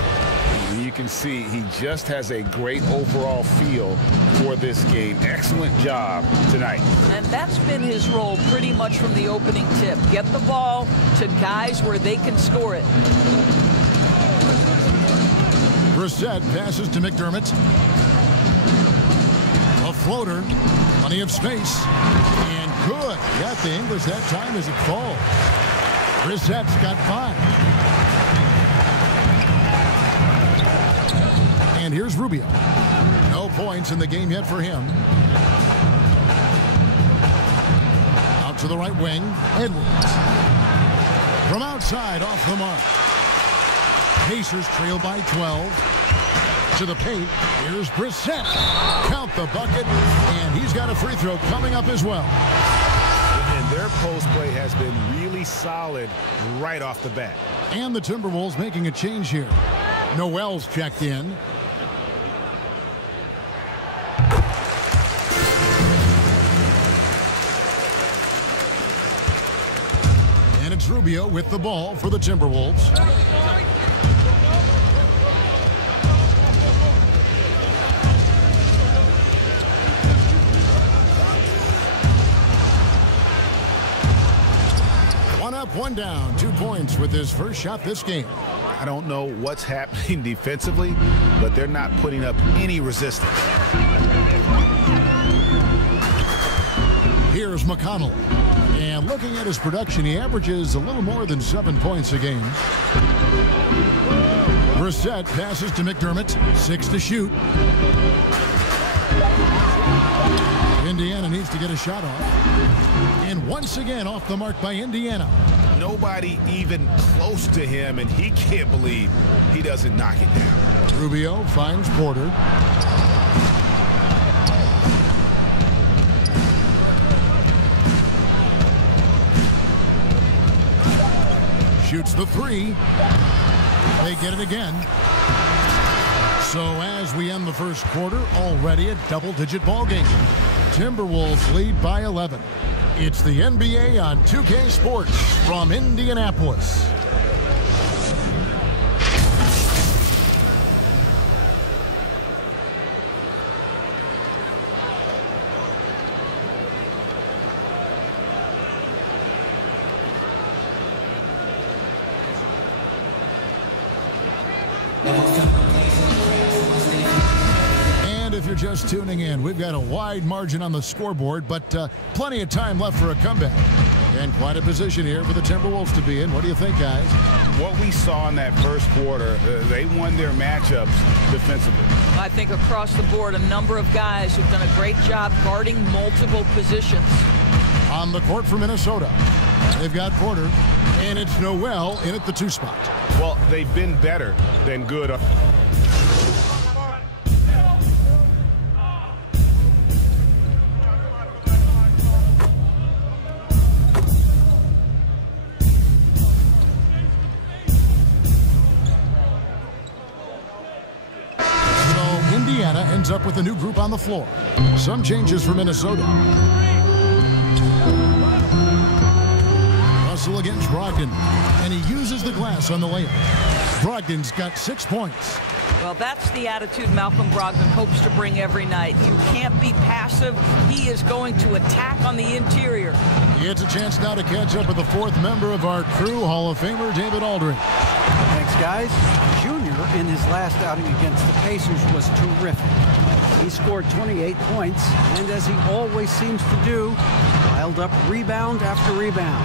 You can see he just has a great overall feel for this game. Excellent job tonight. And that's been his role pretty much from the opening tip. Get the ball to guys where they can score it. Brissett passes to McDermott. A floater. Plenty of space. And good. Got the English that time as it falls. Brissett's got 5. And here's Rubio. No points in the game yet for him. Out to the right wing. Edwards. From outside off the mark. Pacers trail by 12. To the paint. Here's Brissett. Count the bucket. And he's got a free throw coming up as well. And their post play has been really solid right off the bat. And the Timberwolves making a change here. Noel's checked in. And it's Rubio with the ball for the Timberwolves. One up, one down. 2 points with his first shot this game. I don't know what's happening defensively, but they're not putting up any resistance. Here's McConnell. And looking at his production, he averages a little more than 7 points a game. Brissett passes to McDermott. 6 to shoot. Indiana needs to get a shot off. And once again off the mark by Indiana. Nobody even close to him, and he can't believe he doesn't knock it down. Rubio finds Porter. Shoots the 3. They get it again. So as we end the first quarter, already a double-digit ball game. Timberwolves lead by 11. It's the NBA on 2K Sports from Indianapolis. If you're just tuning in, we've got a wide margin on the scoreboard, but plenty of time left for a comeback. And quite a position here for the Timberwolves to be in. What do you think, guys? What we saw in that first quarter, they won their matchups defensively. I think across the board, a number of guys who've done a great job guarding multiple positions. On the court for Minnesota, they've got Porter, and it's Noel in at the 2 spot. Well, they've been better than good. Ends up with a new group on the floor. Some changes for Minnesota. Russell against Brogdon, and he uses the glass on the layup. Brogdon's got 6 points. Well, that's the attitude Malcolm Brogdon hopes to bring every night. You can't be passive. He is going to attack on the interior. He gets a chance now to catch up with the 4th member of our crew, Hall of Famer David Aldridge. Thanks, guys. Junior, in his last outing against the Pacers, was terrific. He scored 28 points, and as he always seems to do, piled up rebound after rebound.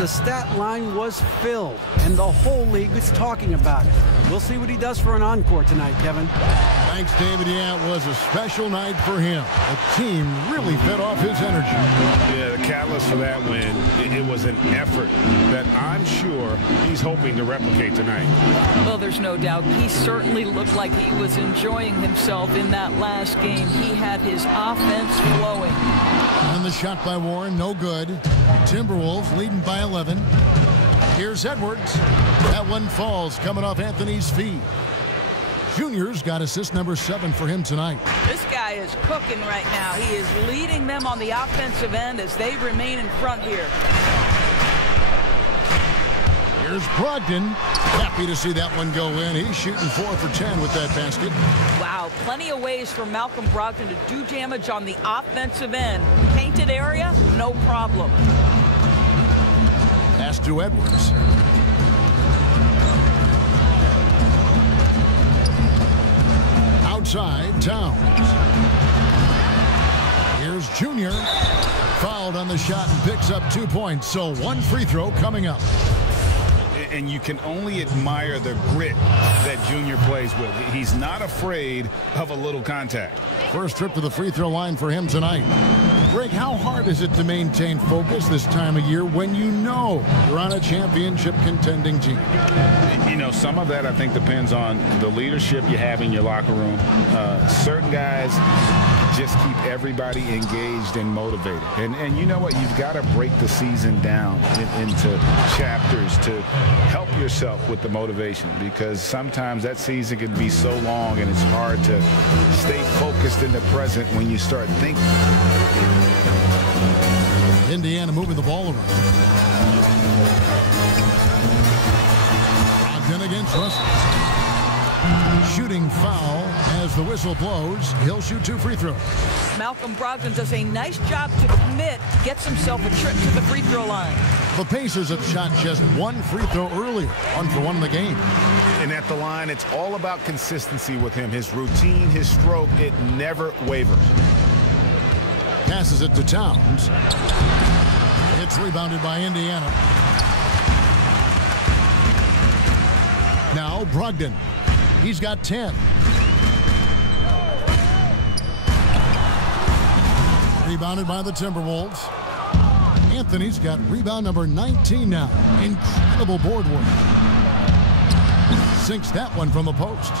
The stat line was filled, and the whole league is talking about it. We'll see what he does for an encore tonight, Kevin. Thanks, David. Yeah, it was a special night for him. The team really fed off his energy. Yeah, the catalyst for that win, it was an effort that I'm sure he's hoping to replicate tonight. Well, there's no doubt. He certainly looked like he was enjoying himself in that last game. He had his offense flowing. And the shot by Warren, no good. Timberwolves leading by 11. Here's Edwards. That one falls coming off Anthony's feet. Junior's got assist number 7 for him tonight. This guy is cooking right now. He is leading them on the offensive end as they remain in front here. Here's Brogdon. Happy to see that one go in. He's shooting 4 for 10 with that basket. Wow, plenty of ways for Malcolm Brogdon to do damage on the offensive end. Painted area, no problem. Pass to Edwards. Outside, Towns. Here's Junior. Fouled on the shot and picks up 2 points. So 1 free throw coming up. And you can only admire the grit that Junior plays with. He's not afraid of a little contact. First trip to the free throw line for him tonight. Greg, how hard is it to maintain focus this time of year when you know you're on a championship contending team? You know, some of that I think depends on the leadership you have in your locker room. Certain guys just keep everybody engaged and motivated. And you know what? You've got to break the season down into chapters to help yourself with the motivation, because sometimes that season can be so long and it's hard to stay focused in the present when you start thinking. Indiana moving the ball around. Brogdon against Russell. Shooting foul as the whistle blows. He'll shoot 2 free throws. Malcolm Brogdon does a nice job to commit, gets himself a trip to the free throw line. The Pacers have shot just 1 free throw earlier, 1 for 1 in the game. And at the line, it's all about consistency with him. His routine, his stroke, it never wavers. Passes it to Towns. It's rebounded by Indiana. Now Brogdon. He's got 10. Rebounded by the Timberwolves. Anthony's got rebound number 19 now. Incredible board work. Sinks that one from the post.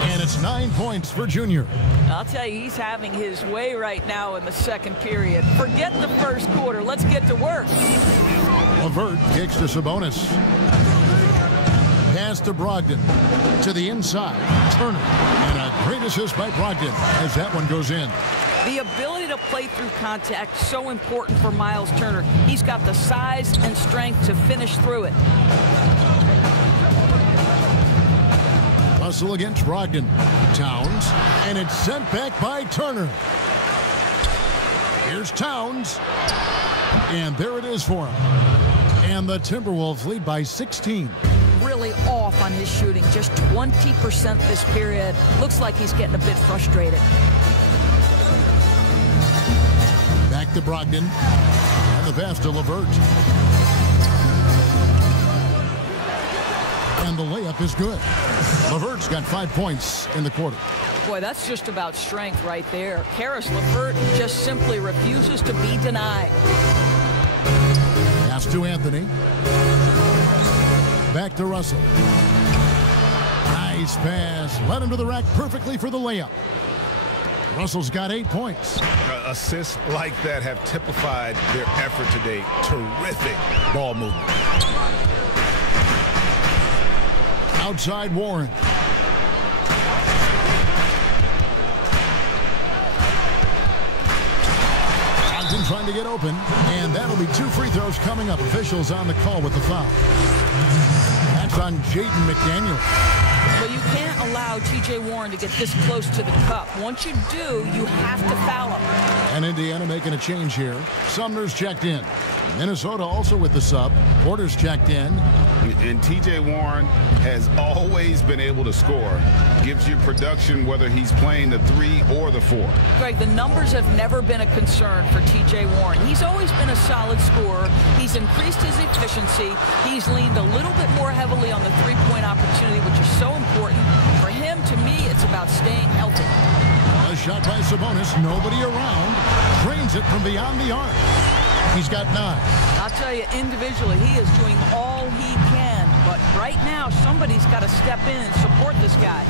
And it's 9 points for Junior. I'll tell you, he's having his way right now in the second period. Forget the first quarter. Let's get to work. LeVert kicks to Sabonis. Pass to Brogdon. To the inside. Turner. And a great assist by Brogdon as that one goes in. The ability to play through contact, so important for Miles Turner. He's got the size and strength to finish through it. Russell against Brogdon. Towns. And it's sent back by Turner. Here's Towns. And there it is for him. And the Timberwolves lead by 16. Really off on his shooting. Just 20% this period. Looks like he's getting a bit frustrated. Back to Brogdon. And the pass to LeVert. And the layup is good. LeVert's got 5 points in the quarter. Boy, that's just about strength right there. Caris LeVert just simply refuses to be denied. Pass to Anthony. Back to Russell. Nice pass. Led him to the rack perfectly for the layup. Russell's got 8 points. Assists like that have typified their effort today. Terrific ball movement. Outside Warren. Brogdon trying to get open, and that'll be 2 free throws coming up. Officials on the call with the foul. That's on Jaden McDaniel. Well, you can't allow T.J. Warren to get this close to the cup. Once you do, you have to foul him. And Indiana making a change here. Sumner's checked in. Minnesota also with the sub. Porter's checked in. And T.J. Warren has always been able to score. Gives you production whether he's playing the 3 or the 4. Greg, the numbers have never been a concern for T.J. Warren. He's always been a solid scorer. He's increased his efficiency. He's leaned a little bit more heavily on the three-point opportunity, which is so important. For him, to me, it's about staying healthy. A shot by Sabonis. Nobody around. Drains it from beyond the arc. He's got 9. I'll tell you, individually, he is doing all he can. But right now, somebody's got to step in and support this guy.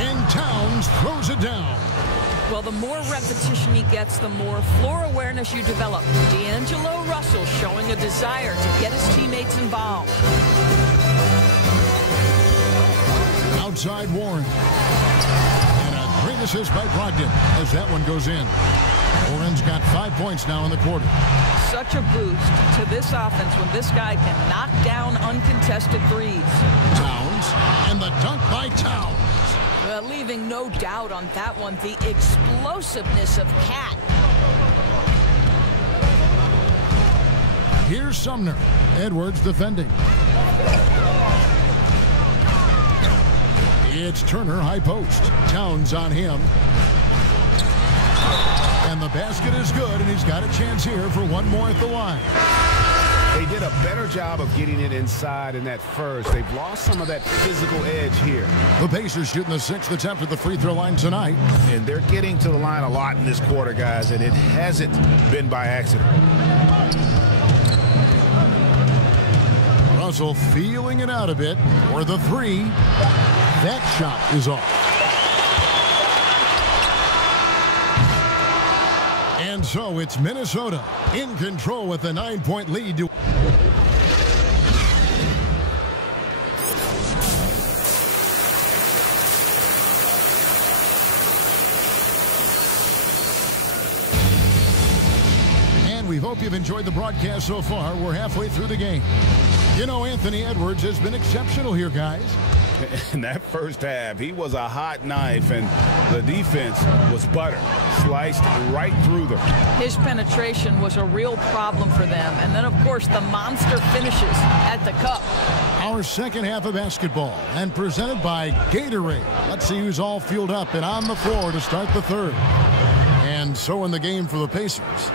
And Towns throws it down. Well, the more repetition he gets, the more floor awareness you develop. D'Angelo Russell showing a desire to get his teammates involved. Outside Warren. And a great assist by Brogdon as that one goes in. Warren's got 5 points now in the quarter. Such a boost to this offense when this guy can knock down uncontested threes. Towns, and the dunk by Towns. Leaving no doubt on that one, the explosiveness of Cat. Here's Sumner. Edwards defending. It's Turner, high post. Towns on him. And the basket is good, and he's got a chance here for one more at the line. They did a better job of getting it inside in that first. They've lost some of that physical edge here. The Pacers shooting the 6th attempt at the free throw line tonight. And they're getting to the line a lot in this quarter, guys, and it hasn't been by accident. Russell feeling it out a bit for the 3. That shot is off. And so it's Minnesota in control with a 9-point lead. And we hope you've enjoyed the broadcast so far. We're halfway through the game. You know, Anthony Edwards has been exceptional here, guys. In that first half, he was a hot knife, and the defense was butter. Sliced right through them. His penetration was a real problem for them. And then, of course, the monster finishes at the cup. Our second half of basketball, and presented by Gatorade. Let's see who's all fueled up and on the floor to start the third. And so in the game for the Pacers,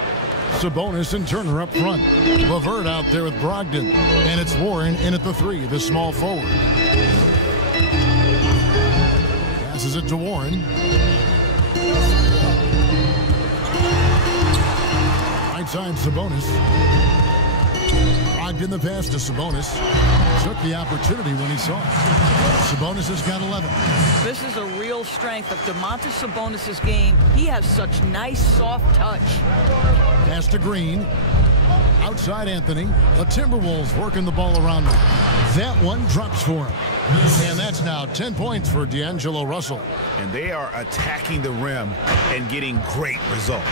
Sabonis and Turner up front. LeVert out there with Brogdon. And it's Warren in at the 3, the small forward. Passes it to Warren. Right side, Sabonis. Brogdon the pass to Sabonis. Took the opportunity when he saw it. Sabonis has got 11. This is a real strength of Domantas Sabonis' game. He has such nice, soft touch. Pass to Green. Outside Anthony. The Timberwolves working the ball around them. That one drops for him. And that's now 10 points for D'Angelo Russell. And they are attacking the rim and getting great results.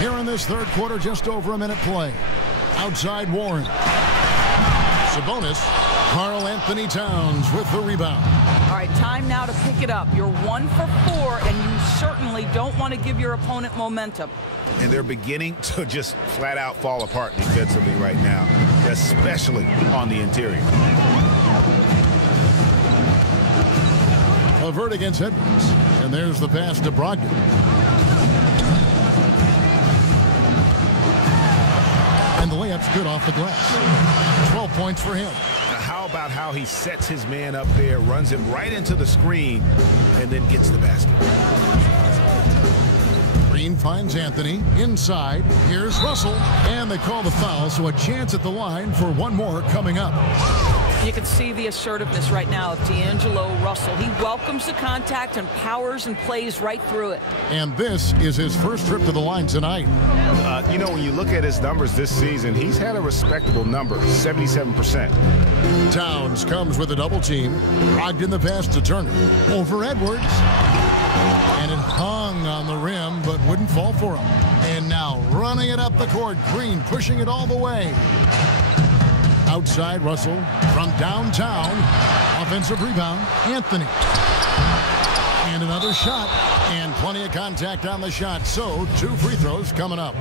Here in this third quarter, just over a minute play. Outside Warren. Sabonis. Karl Anthony Towns with the rebound. All right, time now to pick it up. You're 1 for 4, and you certainly don't want to give your opponent momentum. And they're beginning to just flat out fall apart defensively right now, especially on the interior. LeVert against Edwards. And there's the pass to Brogdon. And the layup's good off the glass. 12 points for him. Now how about how he sets his man up there, runs him right into the screen, and then gets the basket. Green finds Anthony inside. Here's Russell, and they call the foul, so a chance at the line for one more coming up. You can see the assertiveness right now of D'Angelo Russell. He welcomes the contact and powers and plays right through it. And this is his first trip to the line tonight. You know, when you look at his numbers this season, he's had a respectable number, 77%. Towns comes with a double team. Brogdon the pass to Turner. Over Edwards. And it hung on the rim, but wouldn't fall for him. And now running it up the court. Green pushing it all the way. Outside Russell from downtown. Offensive rebound. Anthony. And another shot. And plenty of contact on the shot. So 2 free throws coming up.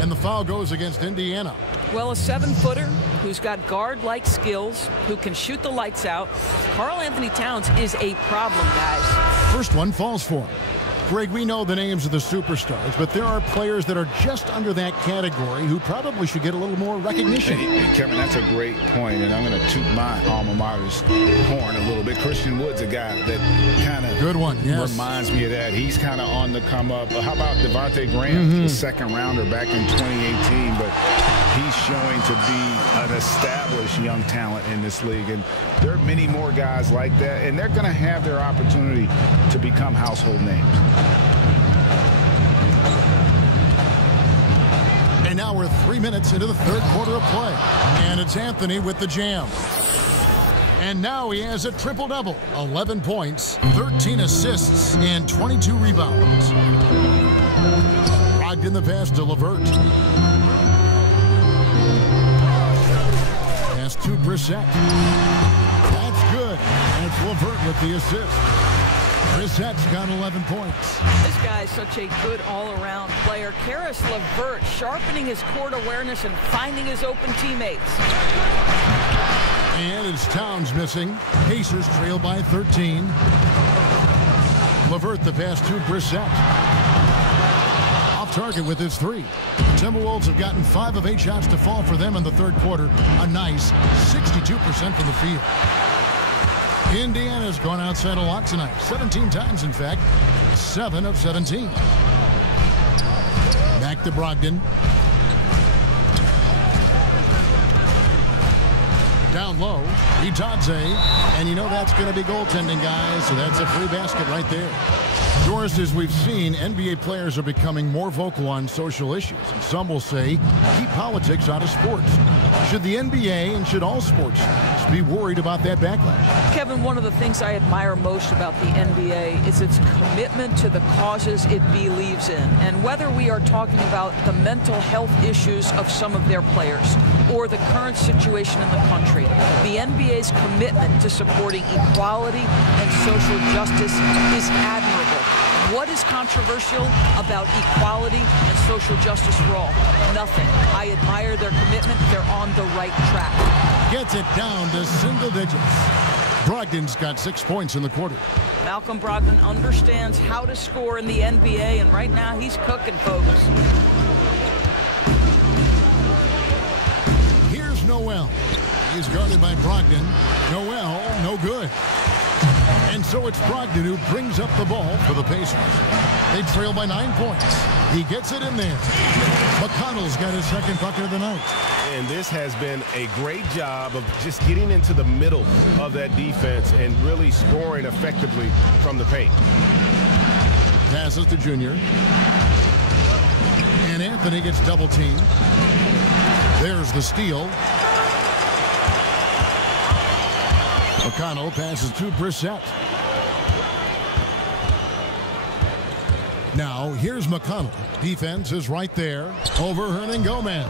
And the foul goes against Indiana. Well, a 7-footer who's got guard-like skills, who can shoot the lights out. Karl Anthony Towns is a problem, guys. First one falls for him. Greg, we know the names of the superstars, but there are players that are just under that category who probably should get a little more recognition. Hey, Kevin, that's a great point, and I'm going to toot my alma mater's horn a little bit. Christian Wood's a guy that kind of reminds me of that. He's kind of on the come up. How about Devontae Graham, the second rounder back in 2018? But he's showing to be an established young talent in this league. And there are many more guys like that, and they're going to have their opportunity to become household names. And now we're 3 minutes into the third quarter of play. And it's Anthony with the jam. And now he has a triple-double. 11 points, 13 assists, and 22 rebounds. Brogdon the pass to LeVert. Pass to Brissett. That's good. And it's LeVert with the assist. Brissett's got 11 points. This guy is such a good all-around player. Caris LeVert sharpening his court awareness and finding his open teammates. And it's Towns missing. Pacers trail by 13. LeVert the pass to Brissett. Off target with his three. Timberwolves have gotten 5 of 8 shots to fall for them in the third quarter. A nice 62% from the field. Indiana's gone outside a lot tonight. 17 times, in fact. 7 of 17. Back to Brogdon. Down low, Itadze, and you know that's going to be goaltending, guys, so that's a free basket right there. Doris, as we've seen, NBA players are becoming more vocal on social issues. And some will say, keep politics out of sports. Should the NBA and should all sports be worried about that backlash? Kevin, one of the things I admire most about the NBA is its commitment to the causes it believes in. And whether we are talking about the mental health issues of some of their players or the current situation in the country, the NBA's commitment to supporting equality and social justice is admirable. What is controversial about equality and social justice for all? Nothing. I admire their commitment. They're on the right track. Gets it down to single digits. Brogdon's got 6 points in the quarter. Malcolm Brogdon understands how to score in the NBA, and right now he's cooking, folks. Here's Noel. He's guarded by Brogdon. Noel, no good. And so it's Brogdon who brings up the ball for the Pacers. They trail by 9 points. He gets it in there. McConnell's got his second bucket of the night. And this has been a great job of just getting into the middle of that defense and really scoring effectively from the paint. Passes to Junior. And Anthony gets double teamed. There's the steal. McConnell passes to Brissett. Now, here's McConnell. Defense is right there over Hernangomez.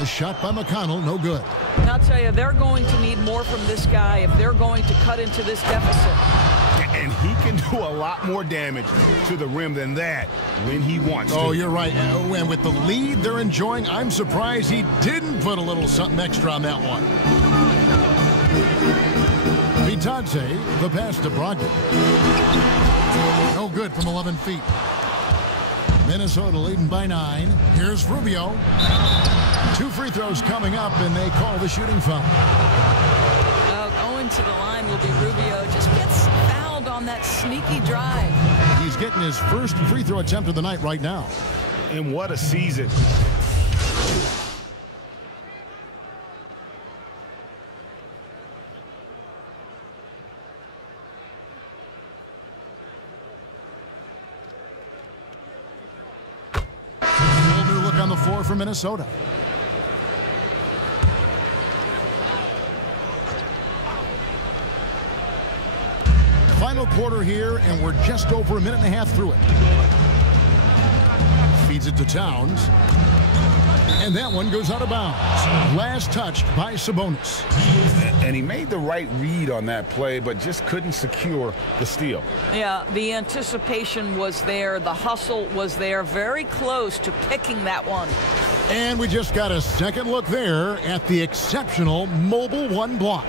A shot by McConnell, no good. And I'll tell you, they're going to need more from this guy if they're going to cut into this deficit. And he can do a lot more damage to the rim than that when he wants to. Oh, you're right. And with the lead they're enjoying, I'm surprised he didn't put a little something extra on that one. Itadze, the pass to Brogdon. No good from 11 feet. Minnesota leading by 9. Here's Rubio. 2 free throws coming up, and they call the shooting foul. Going to the line will be Rubio. Just gets fouled on that sneaky drive. He's getting his first free throw attempt of the night right now. And what a season. On the floor for Minnesota. Final quarter here, and we're just over a minute and a half through it. Feeds it to Towns. And that one goes out of bounds. Last touched by Sabonis. And he made the right read on that play, but just couldn't secure the steal. Yeah, the anticipation was there. The hustle was there. Very close to picking that one. And we just got a second look there at the exceptional Mobile One block.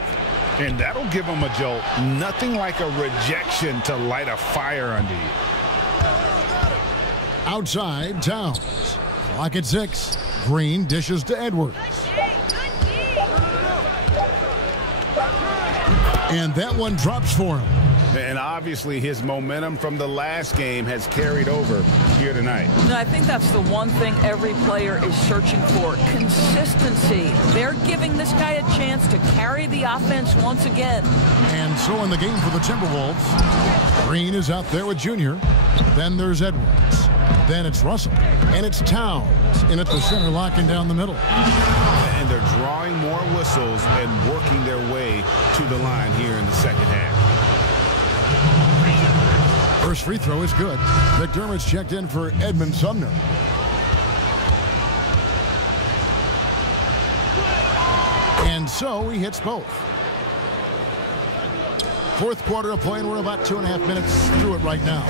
And that'll give him a jolt. Nothing like a rejection to light a fire under you. Outside, Towns. Clock at 6. Green dishes to Edwards. And that one drops for him. And obviously his momentum from the last game has carried over here tonight. No, I think that's the one thing every player is searching for, consistency. They're giving this guy a chance to carry the offense once again. And so in the game for the Timberwolves, Green is out there with Junior. Then there's Edwards. Then it's Russell. And it's Towns in at the center, locking down the middle. And they're drawing more whistles and working their way to the line here in the second half. First free throw is good. McDermott's checked in for Edmund Sumner. And so he hits both. Fourth quarter of play, and we're about 2.5 minutes through it right now.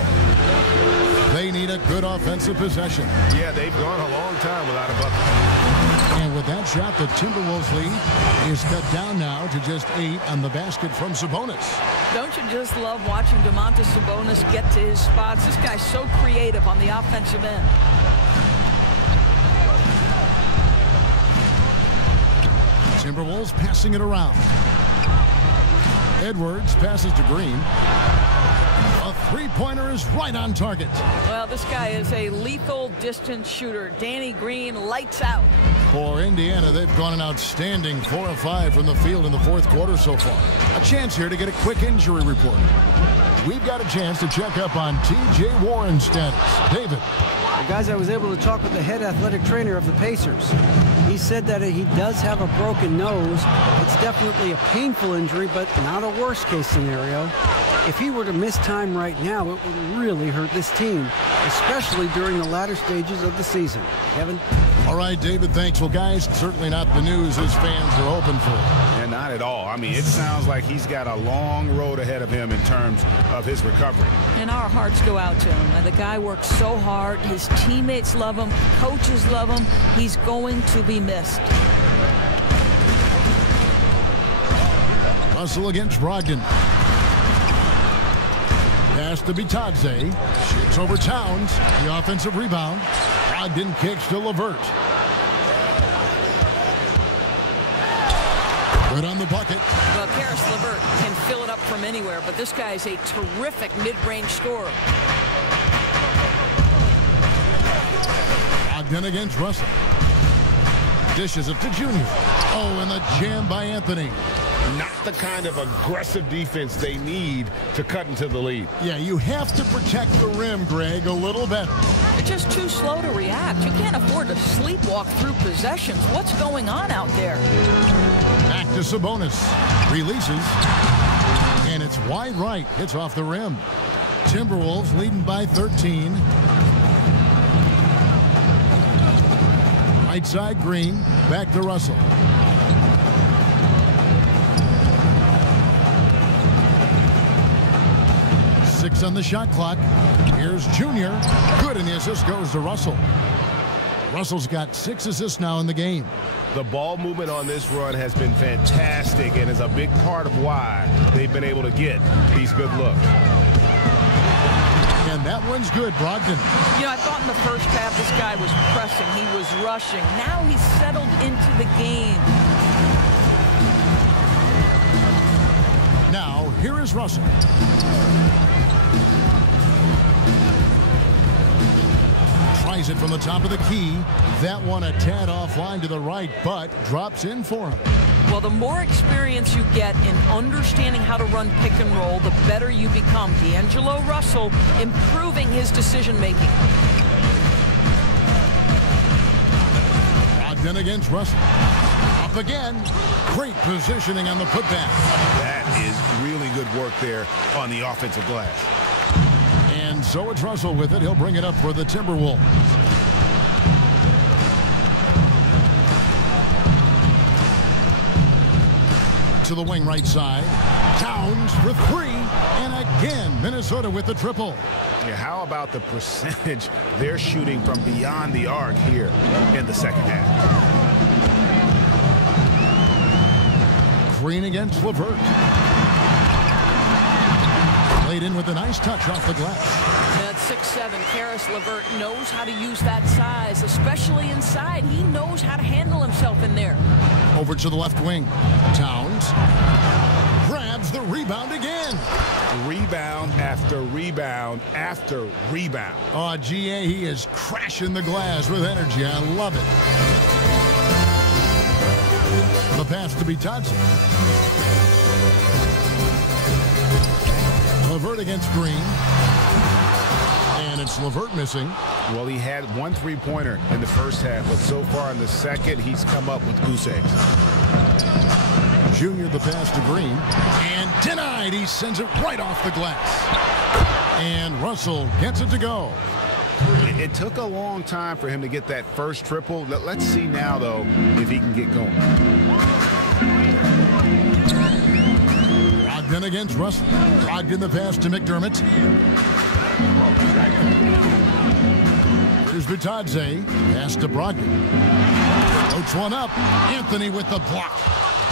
They need a good offensive possession. Yeah, they've gone a long time without a bucket. And with that shot, the Timberwolves lead is cut down now to just 8 on the basket from Sabonis. Don't you just love watching Domantas Sabonis get to his spots? This guy's so creative on the offensive end. Timberwolves passing it around. Edwards passes to Green. A three-pointer is right on target. Well, this guy is a lethal distance shooter. Danny Green lights out. For Indiana, they've gone an outstanding 4 of 5 from the field in the fourth quarter so far. A chance here to get a quick injury report. We've got a chance to check up on T.J. Warren's status. David. Guys, I was able to talk with the head athletic trainer of the Pacers. He said that he does have a broken nose. It's definitely a painful injury, but not a worst-case scenario. If he were to miss time right now, it would really hurt this team, especially during the latter stages of the season. Kevin? All right, David, thanks. Well, guys, certainly not the news his fans are hoping for. And not at all. I mean, it sounds like he's got a long road ahead of him in terms of his recovery. And our hearts go out to him. And the guy works so hard. His teammates love him. Coaches love him. He's going to be missed. Russell against Brogdon. Pass to Bitadze. Shoots over Towns. The offensive rebound. Brogdon kicks to LeVert. Good on the bucket. Well, Karis LeVert can fill it up from anywhere, but this guy is a terrific mid-range scorer. Brogdon against Russell. Dishes it to Junior. Oh, and the jam by Anthony. Not the kind of aggressive defense they need to cut into the lead. Yeah, you have to protect the rim, Greg, a little better. They're just too slow to react. You can't afford to sleepwalk through possessions. What's going on out there? Back to Sabonis. Releases. And it's wide right. Hits off the rim. Timberwolves leading by 13. Right side, Green. Back to Russell. Six on the shot clock. Here's Junior. Good, and the assist goes to Russell. Russell's got 6 assists now in the game. The ball movement on this run has been fantastic and is a big part of why they've been able to get these good looks. And that one's good, Brogdon. You know, I thought in the first half this guy was pressing. He was rushing. Now he's settled into the game. Now, here is Russell. Tries it from the top of the key. That one a tad offline to the right, but drops in for him. Well, the more experience you get in understanding how to run pick and roll, the better you become. D'Angelo Russell improving his decision-making. Brogdon against Russell. Up again. Great positioning on the putback. That is really good work there on the offensive glass. And so it's Russell with it. He'll bring it up for the Timberwolves. To the wing right side. Towns for 3. And again, Minnesota with the triple. Yeah, how about the percentage they're shooting from beyond the arc here in the second half? Green against LeVert. Laid in with a nice touch off the glass. At 6'7", Karis LeVert knows how to use that size, especially inside. He knows how to handle himself in there. Over to the left wing. Towns. Grab grabs the rebound again. Rebound after rebound after rebound. Oh, GA, he is crashing the glass with energy. I love it. The pass to Bitadze. LeVert against Green. And it's LeVert missing. Well, he had 1 3-pointer in the first half, but so far in the second, he's come up with goose eggs. Junior the pass to Green. And denied. He sends it right off the glass. And Russell gets it to go. It took a long time for him to get that first triple. Let's see now, though, if he can get going. Brogdon against Russell. Brogdon the pass to McDermott. Here's Bitadze. Pass to Brogdon. Floats one up. Anthony with the block.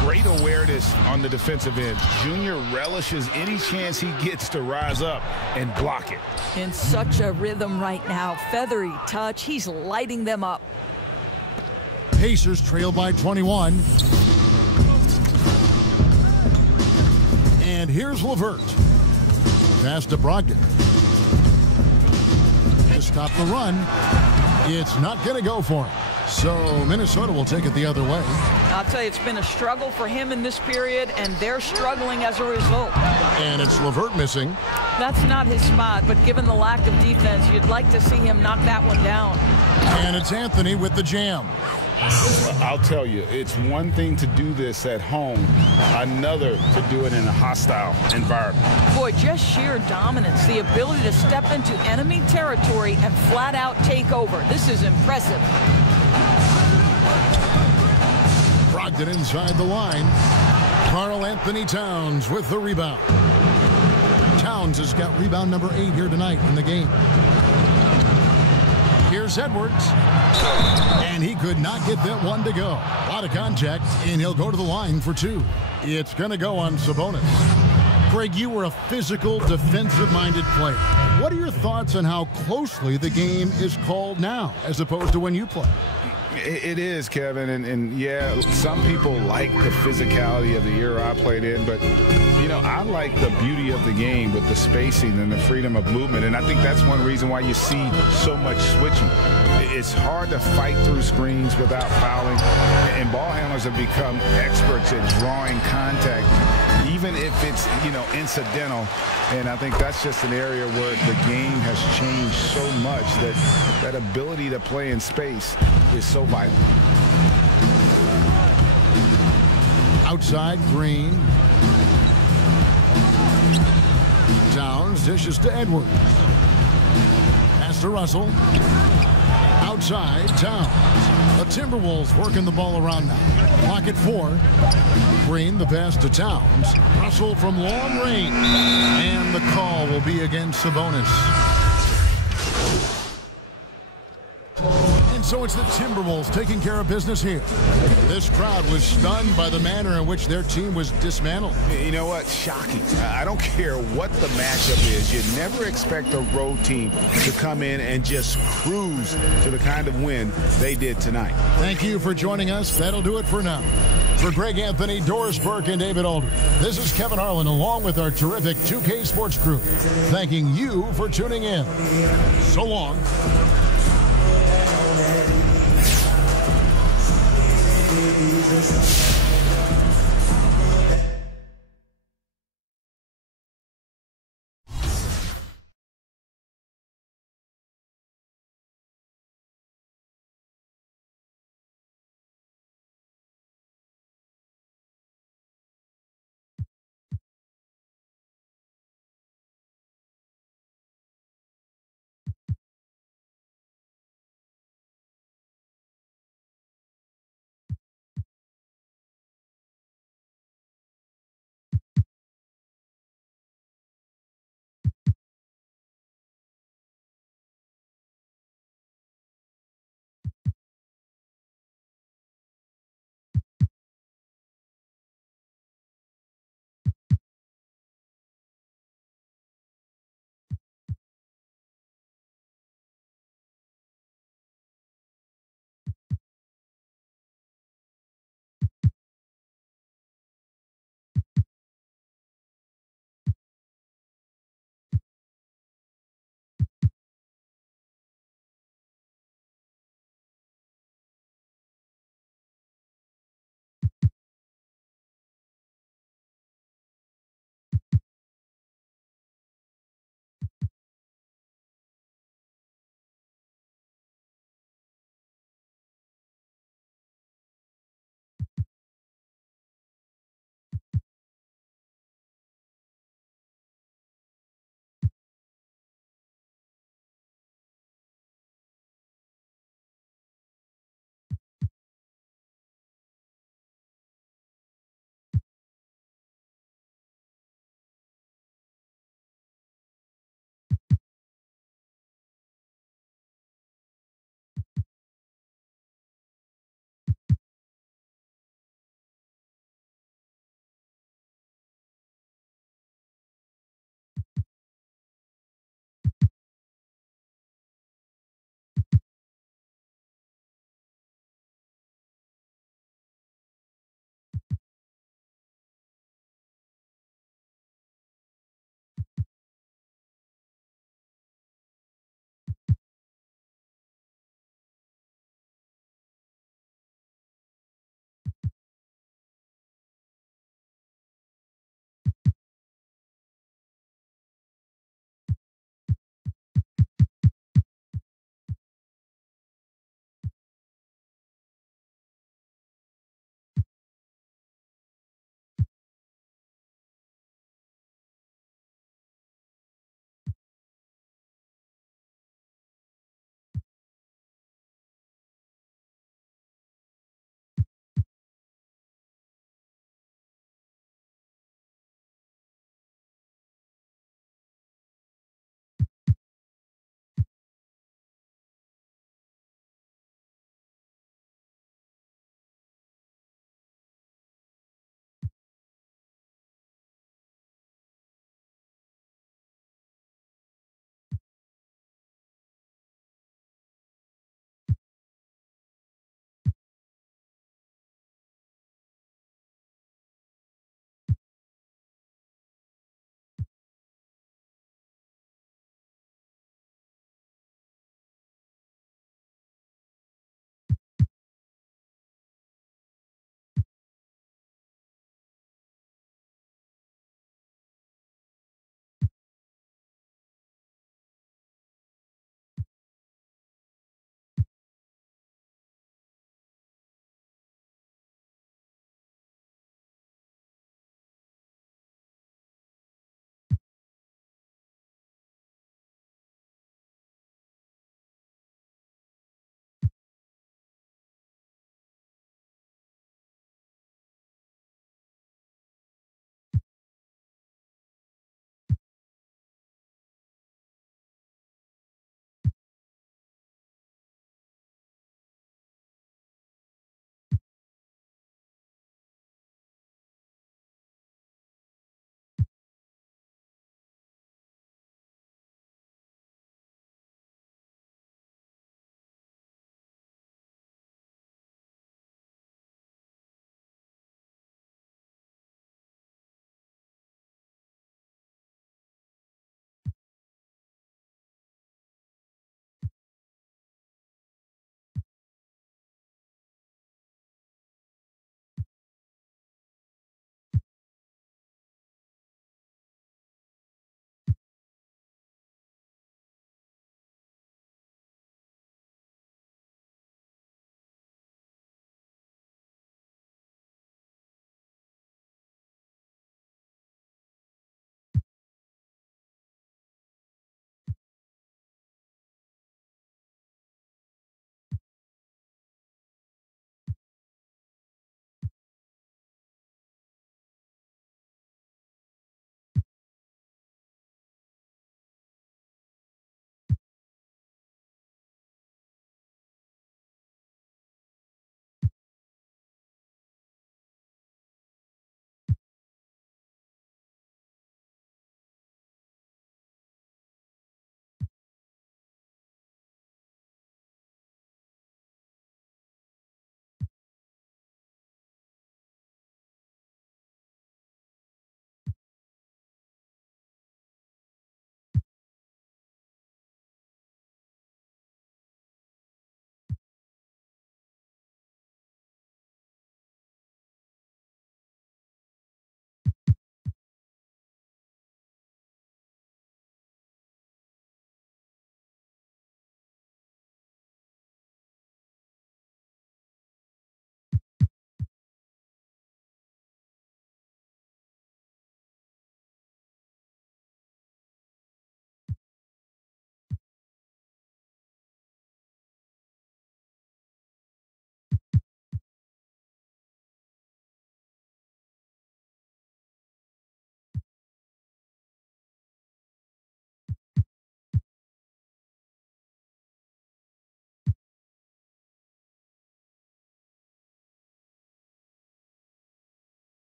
Great awareness on the defensive end. Junior relishes any chance he gets to rise up and block it. In such a rhythm right now. Feathery touch. He's lighting them up. Pacers trail by 21. And here's LeVert. Pass to Brogdon. To stop the run. It's not going to go for him. So Minnesota will take it the other way. I'll tell you, it's been a struggle for him in this period, and they're struggling as a result. And it's LeVert missing. That's not his spot, but given the lack of defense, you'd like to see him knock that one down. And it's Anthony with the jam. I'll tell you, it's one thing to do this at home, another to do it in a hostile environment. Boy, just sheer dominance, the ability to step into enemy territory and flat out take over. This is impressive. Brogdon inside the line. Karl-Anthony Towns with the rebound. Towns has got rebound number 8 here tonight in the game. Here's Edwards. And he could not get that one to go. A lot of contact, and he'll go to the line for 2. It's going to go on Sabonis. Greg, you were a physical, defensive-minded player. What are your thoughts on how closely the game is called now as opposed to when you play? It is, Kevin, and yeah, some people like the physicality of the era I played in, but, you know, I like the beauty of the game with the spacing and the freedom of movement, and I think that's one reason why you see so much switching. It's hard to fight through screens without fouling, and ball handlers have become experts at drawing contact, even if it's, you know, incidental, and I think that's just an area where the game has changed so much that that ability to play in space is so vital. Outside, Green. Towns dishes to Edwards. Pass to Russell. Outside, Towns. The Timberwolves working the ball around now. Clock at 4. Green, the pass to Towns. Russell from long range. And the call will be against Sabonis. And so it's the Timberwolves taking care of business here. This crowd was stunned by the manner in which their team was dismantled. You know what? Shocking. I don't care what the matchup is. You never expect a road team to come in and just cruise to the kind of win they did tonight. Thank you for joining us. That'll do it for now. For Greg Anthony, Doris Burke, and David Aldridge, this is Kevin Harlan along with our terrific 2K Sports crew, thanking you for tuning in. So long.